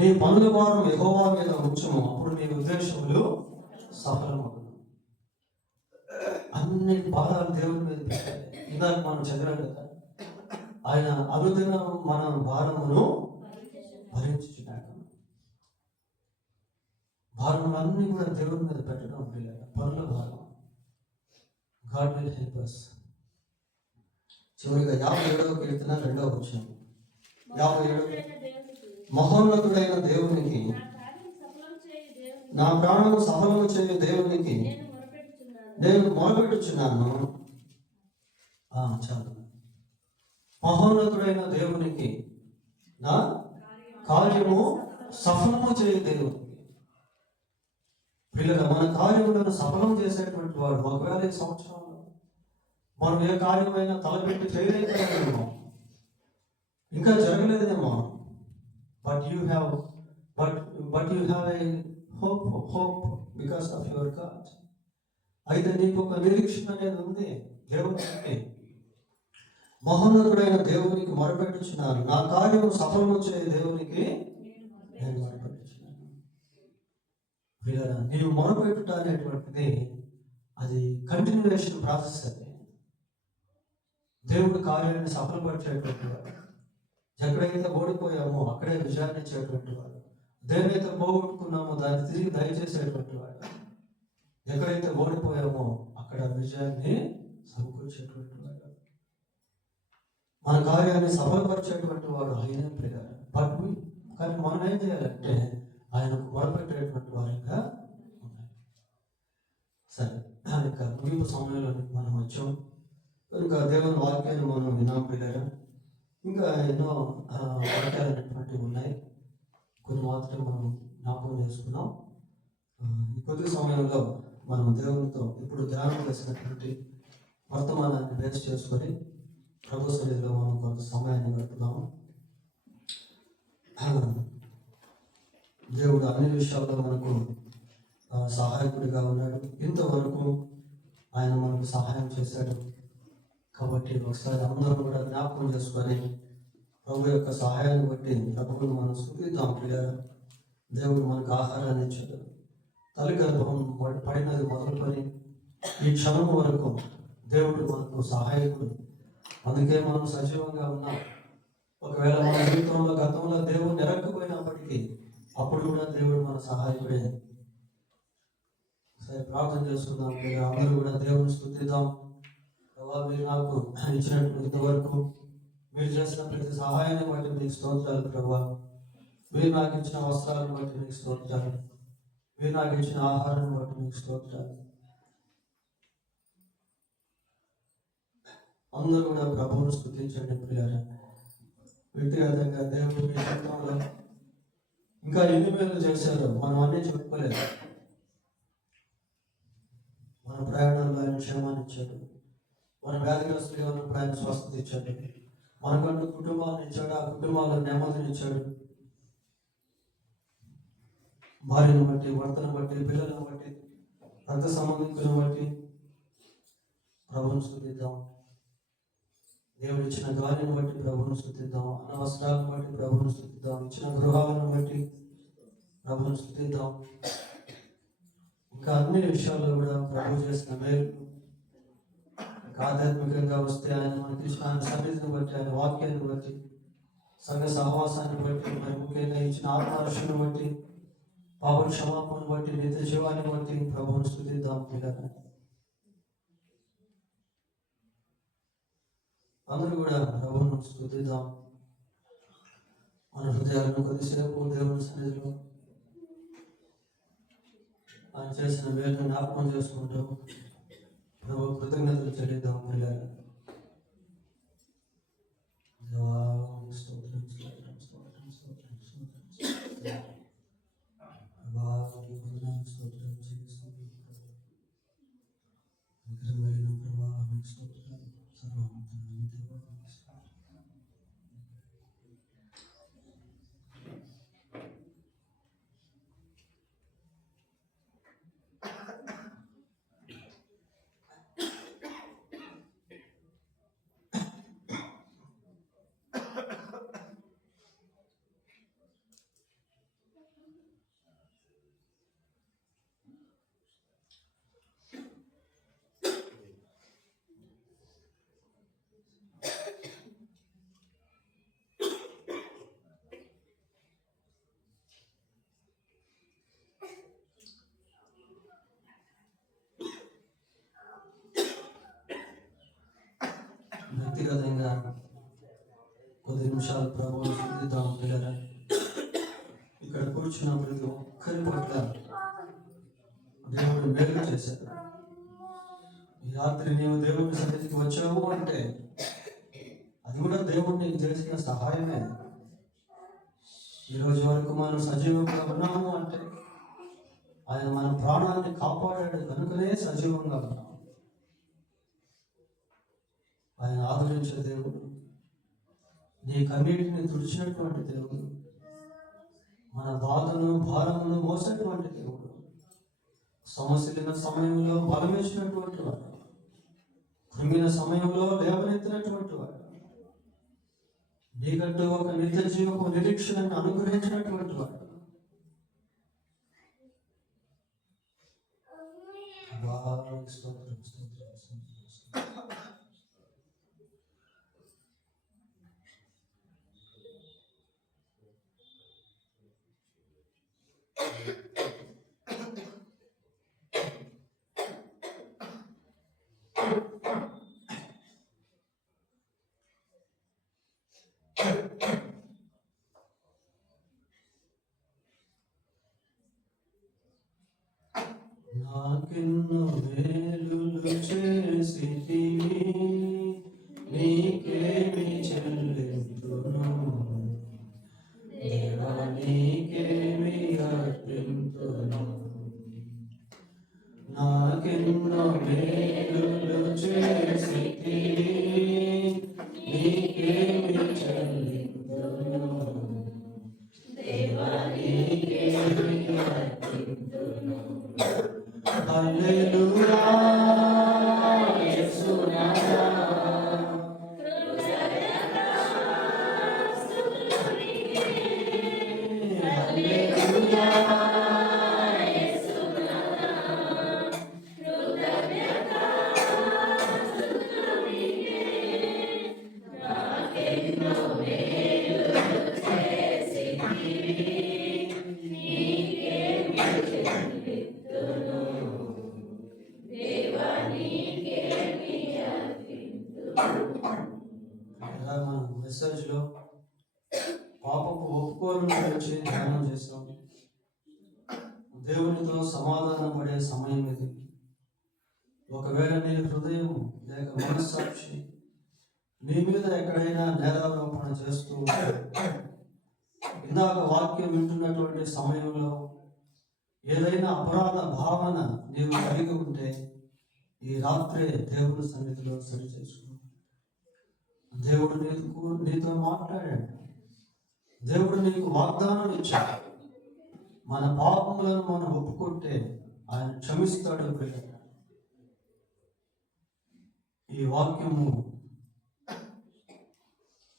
నీ పనుల భారం యెహోవా మీద ఉంచుము, అప్పుడు నీ ఉద్దేశములు సఫలమగును. అన్ని భారాలు దేవుని మీద పెట్టాలి. ఇందాక మనం చదివాం కదా, ఆయన అనుదినం మన భారమును భరించుచున్నాడు. భారములన్నీ కూడా దేవుని మీద పెట్టడం పిల్లలు, పనుల భారం. God will help us. చివరిగా 57వ కీర్తన 2వ వచనం. 57 మహోన్నతుడైన దేవునికి, నా ప్రాణము సఫలము చేయు దేవునికి నేను మొరపెట్టుచున్నాను. చాలు. మహోన్నతుడైన దేవునికి నా కార్యము సఫలము చేయు దేవునికి. పిల్లల మన కార్యములను సఫలం చేసేటువంటి వాడు. ఒకవేళ ఈ సంవత్సరంలో మనం ఏ కార్యమైనా తలపెట్టి చేయలేకపోయామేమో, ఇంకా జరగలేదేమో, but you have a hope because of your God. అయితే నీకు ఒక నిరీక్షణ అనేది ఉంది దేవునికి. మహోన్నతుడైన దేవునికి మొరపెట్టుచున్నాను, నా కార్యము సఫలము చేయ దేవునికి నేను మొరపెట్టుచున్నాను. నీవు మొరపెట్టుట అనేటువంటిది అది కంటిన్యూయేషన్ ప్రాసెస్. అది దేవుడి కార్యాన్ని సఫలపరిచేటువంటి వాడు. ఎక్కడైతే ఓడిపోయామో అక్కడే విజయాన్ని ఇచ్చేటువంటి వాడు. దేనైతే పోగొట్టుకున్నామో దాన్ని తిరిగి దయచేసేటువంటి వాడు. ఎక్కడైతే ఓడిపోయామో అక్కడ విజయాన్ని సమకూర్చేటువంటి వాడు. మన కార్యాన్ని సఫలపరిచేటువంటి వాడు ఆయనే ప్రియులారా. కానీ మనం ఏం చేయాలంటే ఆయనకు మొరపెట్టేటువంటి వారిగా ఉండాలి. సరే, ఇంకా ముగింపు సమయంలో మనం వచ్చాం. ఇంకా దేవుని వాక్యాన్ని మనం విన్నాం ప్రియులారా. ఇంకా ఎన్నో వాక్యాలు అనేటువంటివి ఉన్నాయి. కొన్ని మాత్రం మనం జ్ఞాపకం చేసుకున్నాం. ఈ కొద్ది సమయంలో మనం దేవునితో ఇప్పుడు ధ్యానం చేసినటువంటి వర్తమానాన్ని బేస్ చేసుకొని ప్రభు సన్నిధిలో మనం కొంత సమయాన్ని గడుపుదాము. దేవుడు అన్ని విషయాల్లో మనకు సహాయకుడిగా ఉన్నాడు. ఇంతవరకు ఆయన మనకు సహాయం చేశాడు. కాబట్టి ఒకసారి అందరూ కూడా జ్ఞాపకం చేసుకొని ప్రభు యొక్క సహాయాన్ని బట్టి ప్రభువును మనం స్తుతిద్దాం ప్రియులారా. దేవుడు మనకు ఆహారాన్ని ఇచ్చాడు. తల్లి గర్భం పడినది మొదలుకొని ఈ క్షణం వరకు దేవుడు మనకు సహాయకుడు. అందుకే మనం సజీవంగా ఉన్నాం. ఒకవేళ మన జీవితంలో గతంలో దేవుడు నిరక్కపోయినప్పటికీ అప్పుడు కూడా దేవుడు మన సహాయకుడే. సరే, ప్రార్థన చేసుకుందాం. అందరూ కూడా దేవుని స్తుతిద్దాం. ప్రభా, మీరు నాకు ఇచ్చినటువంటి ఇంతవరకు మీరు చేసిన ప్రతి సహాయాన్ని బట్టి మీకు స్తోత్రాలు ప్రభా. మీరు నాకు ఇచ్చిన వస్త్రాలను బట్టి మీకు స్తోత్రాలు. మీరు నాకు ఇచ్చిన ఆహారాన్ని బట్టి మీకు స్తోత్రాలు. అందరూ కూడా ప్రభువును స్తుతించండి ప్రియులారా. వ్యక్తిగతంగా దేవుడు మీ జీవితంలో ఇంకా ఎన్ని మేలు చేశారో మనం అన్నీ చెప్పుకోలేదు. మన ప్రయాణంలో ఆయన క్షేమాన్ని ఇచ్చాడు. మన వ్యాధిగ్రస్తులుగా ఉన్నప్పుడు ఆయన స్వస్థత ఇచ్చాడు. మనకంటూ కుటుంబాలను ఇచ్చాడు. ఆ కుటుంబాల్లో నెమ్మదిని ఇచ్చాడు. భార్యను బట్టి, భర్తను బట్టి, పిల్లలను బట్టి, రక్త సంబంధికులను బట్టి ప్రభువును స్తుతిద్దాం. దేవుడు ఇచ్చిన గాలిని బట్టి ప్రభువును స్తుతిద్దాం. అన్న వస్త్రాలను బట్టి ప్రభువును స్తుతిద్దాం. ఇచ్చిన గృహాలను బట్టి ప్రభువును స్తుతిద్దాం. ఇంకా అన్ని విషయాల్లో కూడా ప్రభు చేసిన మేలు, ఆధ్యాత్మికంగా వస్తే ఆయన మనకి ఇచ్చిన ఆయన సన్నిధిని బట్టి, ఆయన వాక్యాన్ని బట్టి, సంఘ సహవాసాన్ని బట్టి, మరి ముఖ్యంగా ఇచ్చిన ఆత్మరక్షను బట్టి, పాప క్షమాపణను బట్టి, నిత్య జీవాన్ని బట్టి ప్రభువును స్తుతిద్దాం పిల్లలు. అందరూ కూడా ప్రభువును స్తుతిద్దాం. మన హృదయాలను కొద్దిసేపు దేవుని సన్నిధిలో ఆయన చేసిన మేలును జ్ఞాపకం చేసుకుంటూ ప్రభు కృతజ్ఞతలు చెల్లిద్దాం పిల్లలు. స్తోత్రం స్తోత్రం స్తోత్రం స్తోత్రం స్తోత్రం స్తోత్రం చెల్లిస్తాం. విగ్రహమైన ప్రభావం స్తోత్రం సర్వమంతా వ్యక్తిగతంగా కొద్ది నిమిషాలు ప్రభువుని స్తుతిద్దాం పిల్లరా. ఇక్కడ కూర్చున్న ప్రతి ఒక్కరి పట్ల దేవుడు మేలు చేశాడు. ఈ రాత్రి నీవు దేవుని సన్నిధికి వచ్చావు అంటే అది కూడా దేవుడు నీకు చేసిన సహాయమే. ఈరోజు వరకు మనం సజీవంగా ఉన్నాము అంటే ఆయన మన ప్రాణాన్ని కాపాడాడు కనుకనే సజీవంగా ఉన్నాము. ఆయన ఆదరించే దేవుడు, నీ కన్నీటిని తుడిచినటువంటి దేవుడు, మన బాధను భారమును మోసేటువంటి దేవుడు, సమస్యల సమయంలో బలమేసినటువంటి వాడు, కృంగిన సమయంలో లేవనెత్తినటువంటి వాడు, నీకంటూ ఒక నిత్య జీవపు నిరీక్షణను అనుగ్రహించినటువంటి వాడు. నాకెన్నో మేలులు చేసితివి, నీకేమి చెల్లింతును దేవా, నీకేమి అర్పింతును. నాకెన్నో మేలులు చేసితివి, నీకేమి చెల్లింతును దేవా, నీకేమి అర్పింతును. హల్లెలూయా యేసునాథా, హల్లెలూయా మెసేజ్లో పాపపు ఒప్పుకోలు గురించి ధ్యానం చేసాం. దేవునితో సమాధానం పడే సమయం ఇది. ఒకవేళ నీ హృదయం లేక మనస్సాక్షి నీ మీద ఎక్కడైనా నేరారోపణ చేస్తూ ఇందాక వాక్యం వింటున్నటువంటి సమయంలో ఏదైనా అపరాధ భావన నీవు కలిగి ఉంటే ఈ రాత్రే దేవుని సన్నిధిలో సరి చేసుకో. దేవుడు నీతో మాట్లాడాడు. దేవుడు నీకు వాగ్దానం ఇచ్చాడు. మన పాపములను మనం ఒప్పుకుంటే ఆయన క్షమిస్తాడు. ఈ వాక్యము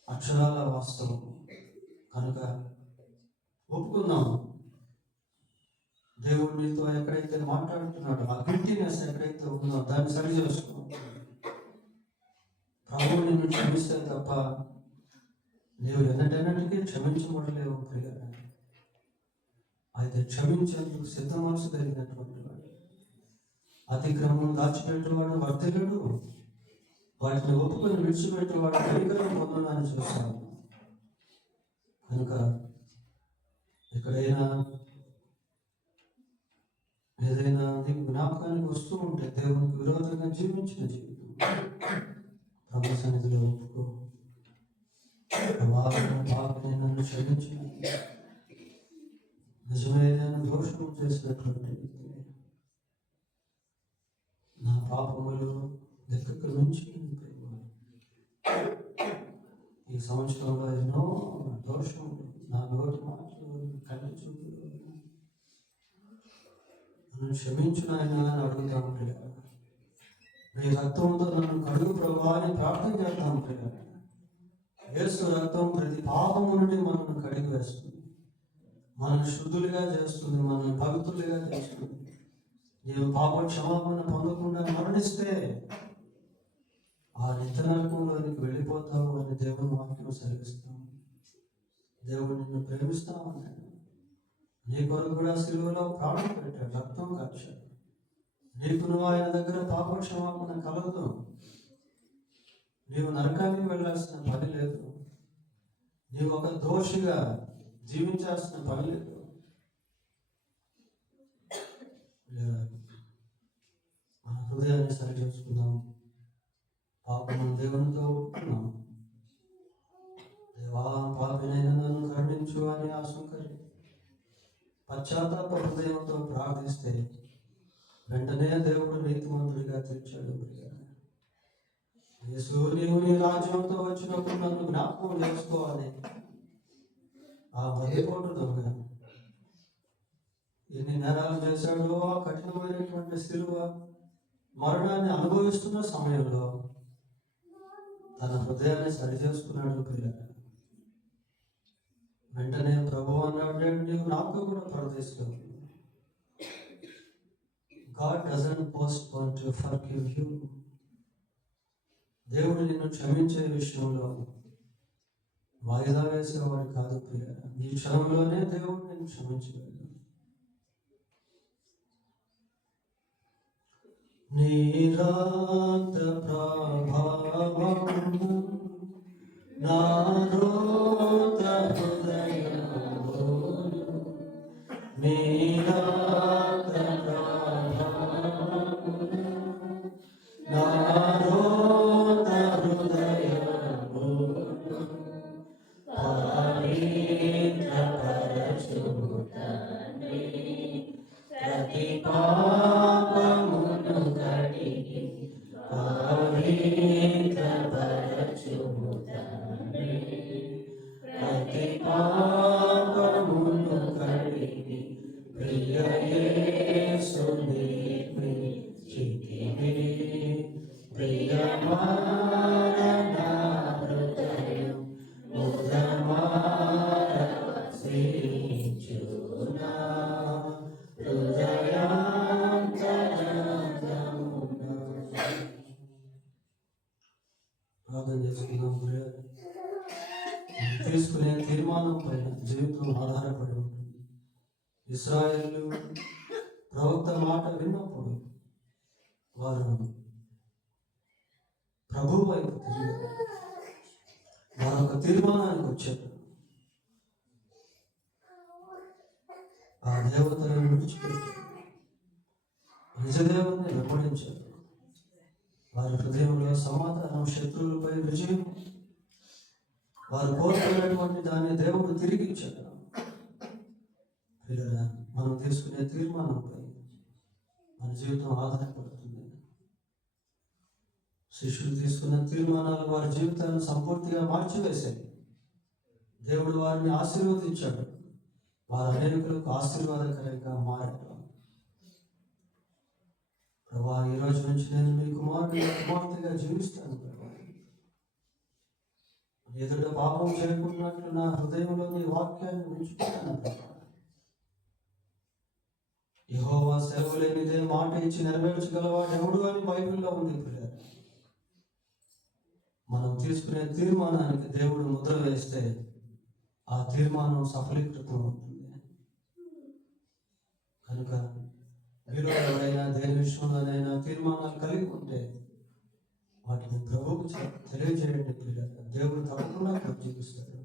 అక్షరాల వాస్తవం కనుక ఒప్పుకుందాం. దేవుడు నీతో ఎక్కడైతే మాట్లాడుతున్నాడో ఆ గిల్టీనెస్ ఎక్కడైతే ఉందో దాన్ని సరి చేసుకో. ప్రభువు నిన్ను క్షమిస్తే తప్ప నీవు ఎన్నటన్నిటికీ క్షమించబడలేవు ప్రియ. అయితే క్షమించేందుకు సిద్ధ మనసు కలిగినటువంటి వాడు, అతిక్రమం దాచిపెట్టేవాడు వర్తిలుడు, వాటిని ఒప్పుకొని విడిచిపెట్టేవాడు కనికరం పొందడాన్ని చూస్తాను. కనుక ఎక్కడైనా ఏదైనా నీకు జ్ఞాపకానికి వస్తూ ఉంటే దేవునికి విరోధంగా జీవించిన జీవితం ప్రభు సన్నిధిలో ఒప్పుకో. పాపని నన్ను క్షమించిన నిజమైన దోషం చేసినటువంటి నా పాపములు లెక్కకు మించి ఈ సంవత్సరంలో ఎన్నో దోషములు, నా నోటి మాటలు, కళ్ళు చూపులు నన్ను క్షమించిన ఆయన అని అడుగుతాం. నీ రక్తంతో నన్ను కడుగు ప్రభా అని ప్రార్థన చేద్దాం. యేసు రక్తం ప్రతి పాపము నుండి మనల్ని కడిగి వేస్తుంది, మనల్ని శుద్ధులుగా చేస్తుంది, మనల్ని భక్తులుగా చేస్తుంది. నీవు పాప క్షమాపణ పొందకుండా మరణిస్తే ఆ నిత్య నరకంలోనికి వెళ్ళిపోతావు అని దేవుని వాక్యం సెలవిస్తాం. దేవుడు నిన్ను ప్రేమిస్తామన్నాడు. నీ కొరకు కూడా సిలువలో ప్రాణం పెట్టాడు, రక్తం కాచాడు. నీకు నువ్వు ఆయన దగ్గర పాప క్షమాపణ కలదు. నీవు నరకానికి వెళ్ళాల్సిన పని లేదు. నీవు ఒక దోషిగా జీవించాల్సిన పని లేదు. మన హృదయాన్ని సరి చేసుకుందాం. పాపము దేవునితో ఒప్పుకున్నాం. దేవా, పాపినైన నన్ను కరుణించు అని ఆశంకరి పశ్చాత్తాప హృదయంతో ప్రార్థిస్తే వెంటనే దేవుడు నీతిమంతుడిగా తీర్చాడు. యేసు, నీవు నీ రాజ్యంతో వచ్చినప్పుడు నన్ను జ్ఞాపకం చేసుకోవాలి. ఆ వదిపోటు దొంగ ఎన్ని నేరాలు చేశాడో ఆ కఠినమైనటువంటి శిలువ మరణాన్ని అనుభవిస్తున్న సమయంలో తన హృదయాన్ని సరిచేసుకున్నాడు. పిల్లలు వెంటనే ప్రభు అన్నాడు, నీవు నాతో కూడా పరదేశంలో. God doesn't postpone to forgive you. దేవుడు నిన్ను క్షమించే విషయంలో వాయిదా వేసేవాడు కాదు పిల్లలు. ఈ క్షణంలోనే దేవుడు నిన్ను క్షమించగలడు. నీరాత ప్రభావము నారోత హృదయము నీరాత ప్రభావము నారోత హృదయము పవిత్రపరచుము తండ్రి ప్రతి పాపమును కడిగి పవిత్రపరచుము తండ్రి ప్రతి పాపమును కడిగి ప్రియ యేసుని చితివి ప్రియమాన హృదయం ముదమార శ్రీచునా ప్రార్థన చేసుకుందాం. తీసుకునే తీర్మానం పైన జీవితం ఆధారపడి ఉంటుంది. ఇశ్రాయేలు ప్రవక్త మాట విన్నప్పుడు వారు ప్రభు వైపు తిరిగి వారు ఒక తీర్మానానికి వచ్చారు. ఆ దేవతలను విడిచిపెట్టి నిజదేవుని వెంబడించారు. వారి హృదయంలో సమాధానం, శత్రువులపై విజయం, వారు కోరుకున్నటువంటి దాన్ని దేవుడు తిరిగి ఇచ్చాడు. మనం తీసుకునే తీర్మానంపై మన జీవితం ఆధారపడుతుంది. శిష్యులు తీసుకున్న తీర్మానాలు వారి జీవితాలను సంపూర్తిగా మార్చివేశాయి. దేవుడు వారిని ఆశీర్వదించాడు. వారు అనేకులకు ఆశీర్వాదకరంగా మారారు. ప్రభా, ఈ రోజు నుంచి నేను మీ కుమార్తెగా జీవిస్తాను. ప్రభా, ఎదుట పాపం చేయకున్నట్లు నా హృదయంలో నీ వాక్యాన్ని ఉంచుకుంటాను. ప్రభా, యెహోవా సెలవు లేనిదే మాట ఇచ్చి నెరవేర్చగలవాడు ఎవడు అని బైబిల్లో ఉంది. పిల్లలు, మనం తీసుకునే తీర్మానానికి దేవుడు ముద్ర వేస్తే ఆ తీర్మానం సఫలీకృతం అవుతుంది. కనుక మీలో ఎవరైనా దేని విషయంలోనైనా తీర్మానాలు కలిగి ఉంటే వాటిని ప్రభువుకు తెలియజేయండి. పిల్లలు, దేవుడు తప్పకుండా జీవిస్తాడు.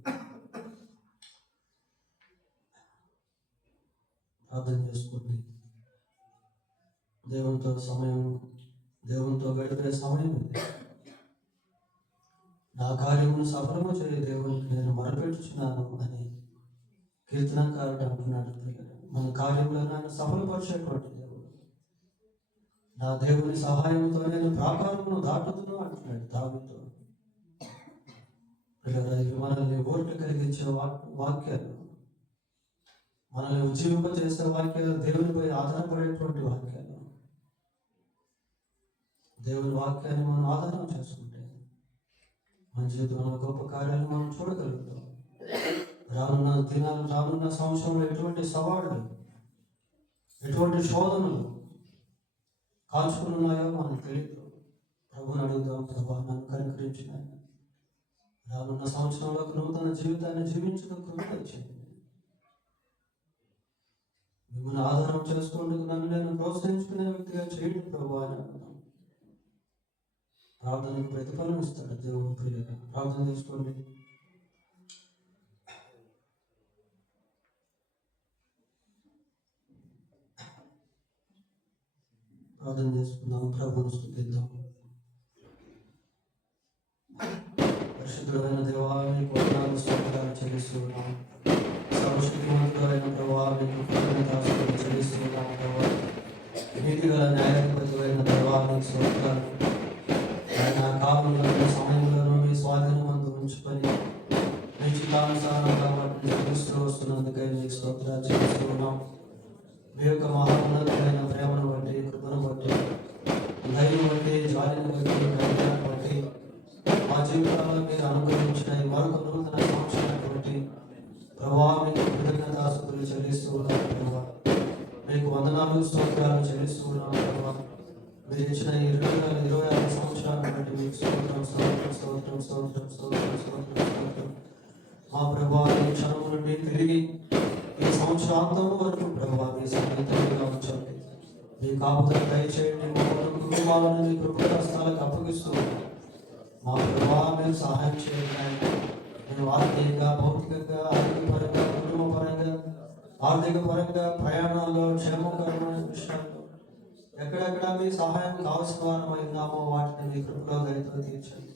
ప్రార్థన చేసుకోండి. దేవునితో గడిపే సమయం ఇది. నా కార్యమును సఫలము చేయ దేవునికి నేను మొరపెట్టుచున్నాను అని కీర్తనకారుడు అంటున్నాడు. మన కార్యంలో నన్ను సఫలపరిచేటువంటి దేవుడు, నా దేవుని సహాయంతో నేను ప్రాకారమును దాటుతును అంటున్నాడు దావీదు. ఇవి మనల్ని ఓర్పు కలిగించే వాక్యాలు, మనల్ని ఉజ్జీవింపజేసే వాక్యాలు, దేవునిపై ఆధారపడేటువంటి వాక్యాలు. దేవుని వాక్యాన్ని మనం ఆధారం చేసుకుంటే మన జీవితంలో గొప్ప కార్యాలు మనం చూడగలుగుతాం. రానున్న దినాలు, రానున్న సంవత్సరంలో ఎటువంటి సవాళ్ళు, ఎటువంటి శోధనలు కాల్చుకుని ఉన్నాయో మనకు తెలియదు. ప్రభుని అడుగుదాం, ప్రభా నన్ను కనుకరించిన రానున్న సంవత్సరంలో నూతన జీవితాన్ని జీవించడం కృప వచ్చింది. మిమ్మల్ని ఆధారం చేసుకుంటూ నన్ను నేను ప్రోత్సహించుకునే వ్యక్తిగా చేయండి ప్రభు అని అడుగుదాం. ప్రార్థనకు ప్రతిఫలం ఇస్తాడు దేవుడు. ప్రియగా ప్రార్థన చేసుకోండి. ప్రార్థన చేసుకుందాం, ప్రభువును స్తుతిద్దాం. పరిశుద్ధుడైన దేవా, మీకు వందనాలు స్తోత్రాలు చెల్లిస్తున్నాం. సర్వశక్తిమంతుడైన ప్రభువా, మీకు కృతజ్ఞతాస్తుతులు చెల్లిస్తున్నాం. ప్రభువా, నీతిగల న్యాయాధిపతుడైన దేవా, మీకు స్తోత్రాలు. ఆయన కాలంలో సమయంలోనూ మీ స్వాధీనమందు ఉంచుకొని మీ చిత్తానుసారంగా వాటిని చూస్తూ వస్తున్నందుకై మీకు స్తోత్రాలు చెల్లిస్తున్నాం. మీ యొక్క మహోన్నతమైన ప్రేమను బట్టి, కృపను బట్టి, దయను బట్టి, జాలిని బట్టి, కరుణను బట్టి, మా జీవితాల్లో మీరు అనుగ్రహించిన ఈ మరొక నూతన సంవత్సరాన్ని బట్టి ప్రభువా, మీకు కృతజ్ఞతాస్తుతులు చెల్లిస్తూ ఉన్నాం. ప్రభువా, మీకు వందనాలు స్తోత్రాలు చెల్లిస్తూ ఉన్నాం. ప్రభువా, మీరు ఇచ్చిన ఈ 2026 సంవత్సరాన్ని బట్టి మీకు స్తోత్రం స్తోత్రం స్తోత్రం స్తోత్రం స్తోత్రం స్తోత్రం స్తోత్రం. మా ప్రభువా, ఈ క్షణం నుండి తిరిగి ఈ సంవత్సరాంతం వరకు ప్రభువా మీ సన్నిధిగా ఉంచండి. మీ కాపుదల దయచేయండి. మా కుటుంబాలను మీ కృపహస్తాలకు అప్పగిస్తూ మా ప్రభువా మీరు సహాయం చేయండి. మేము ఆర్థికంగా, భౌతికంగా, ఆరోగ్యపరంగా, కుటుంబపరంగా, ఆర్థిక పరంగా, ప్రయాణాల్లో, క్షేమకరమైన విషయాల్లో ఎక్కడెక్కడ మీ సహాయం కావలసిన వారమై ఉన్నామో వాటిని మీ కృపలో దయతో తీర్చండి.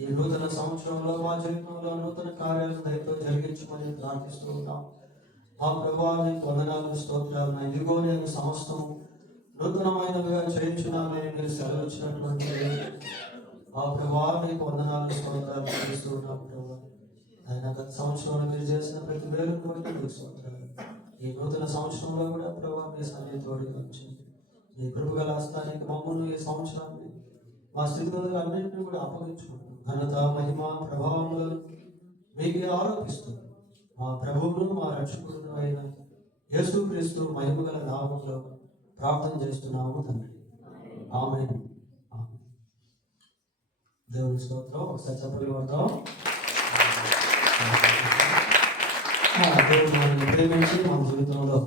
ఈ నూతన సంవత్సరంలో మా జీవితంలో నూతన కార్యాలను దయతో జరిగించమని ప్రార్థిస్తూ ఉన్నాం. మా ప్రభువా, మీకు వందనాలు స్తోత్రాలు. ఇదిగో నేను సమస్తము నూతనమైనవిగా చేయించున్నానని మీరు సెలవిచ్చినటువంటి మా ప్రభువా, మీకు వందనాలు స్తోత్రాలు చెల్లిస్తూ ఉన్నాం. ప్రభువా, ఆయన గత సంవత్సరంలో మీరు చేసిన ప్రతి వేలును బట్టి మీకు స్తోత్రాలు. ఈ నూతన సంవత్సరంలో కూడా ప్రభువా మీ సన్నిధి తోడుగా ఉంచండి. మీ కృపగల హస్తానికి మమ్మల్ని ఈ సంవత్సరాన్ని మా స్థితిగతులు అన్నింటినీ కూడా అప్పగించుకుంటాం. ఘనత, మహిమ, ప్రభావములను మీకే ఆరోపిస్తుంది. మా ప్రభువును, మా రక్షకుడును అయిన యేసుక్రీస్తు మహిమగల నామములో ప్రార్థన చేస్తున్నాము తండ్రి. ఆమేన్. దేవుని స్తోత్రం. ఒకసారి చెప్పలు కొడతాం. దేవుడు మనల్ని ప్రేమించి మన జీవితంలో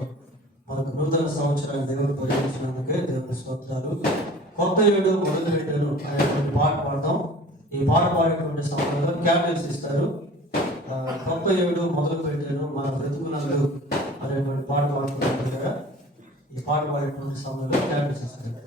మనకు నూతన సంవత్సరాన్ని దేవుడు పరిగణించినందుకే దేవుని స్తోత్రాలు. కొత్త ఏడు మొదలు పెట్టారు అనేటువంటి పాట పాడతాం. ఈ పాట పాడేటువంటి సమయంలో క్యాండిల్స్ ఇస్తారు. కొత్త ఏడు మొదలు పెట్టాను మన బ్రతుకునాలు అనేటువంటి పాట పాడుకుంటారు కదా. ఈ పాట పాడేటువంటి సమయంలో క్యాండిల్స్ ఇస్తారు.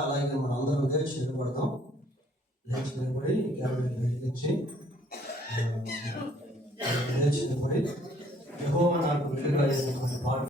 అలాగే మనం అందరం లేచి నిలబడతాం. లేచి నిలబడి క్యాబినెట్ ఇచ్చి లేచి నిలబడి యెహోవా నాకు వెలుగు అయినటువంటి పాట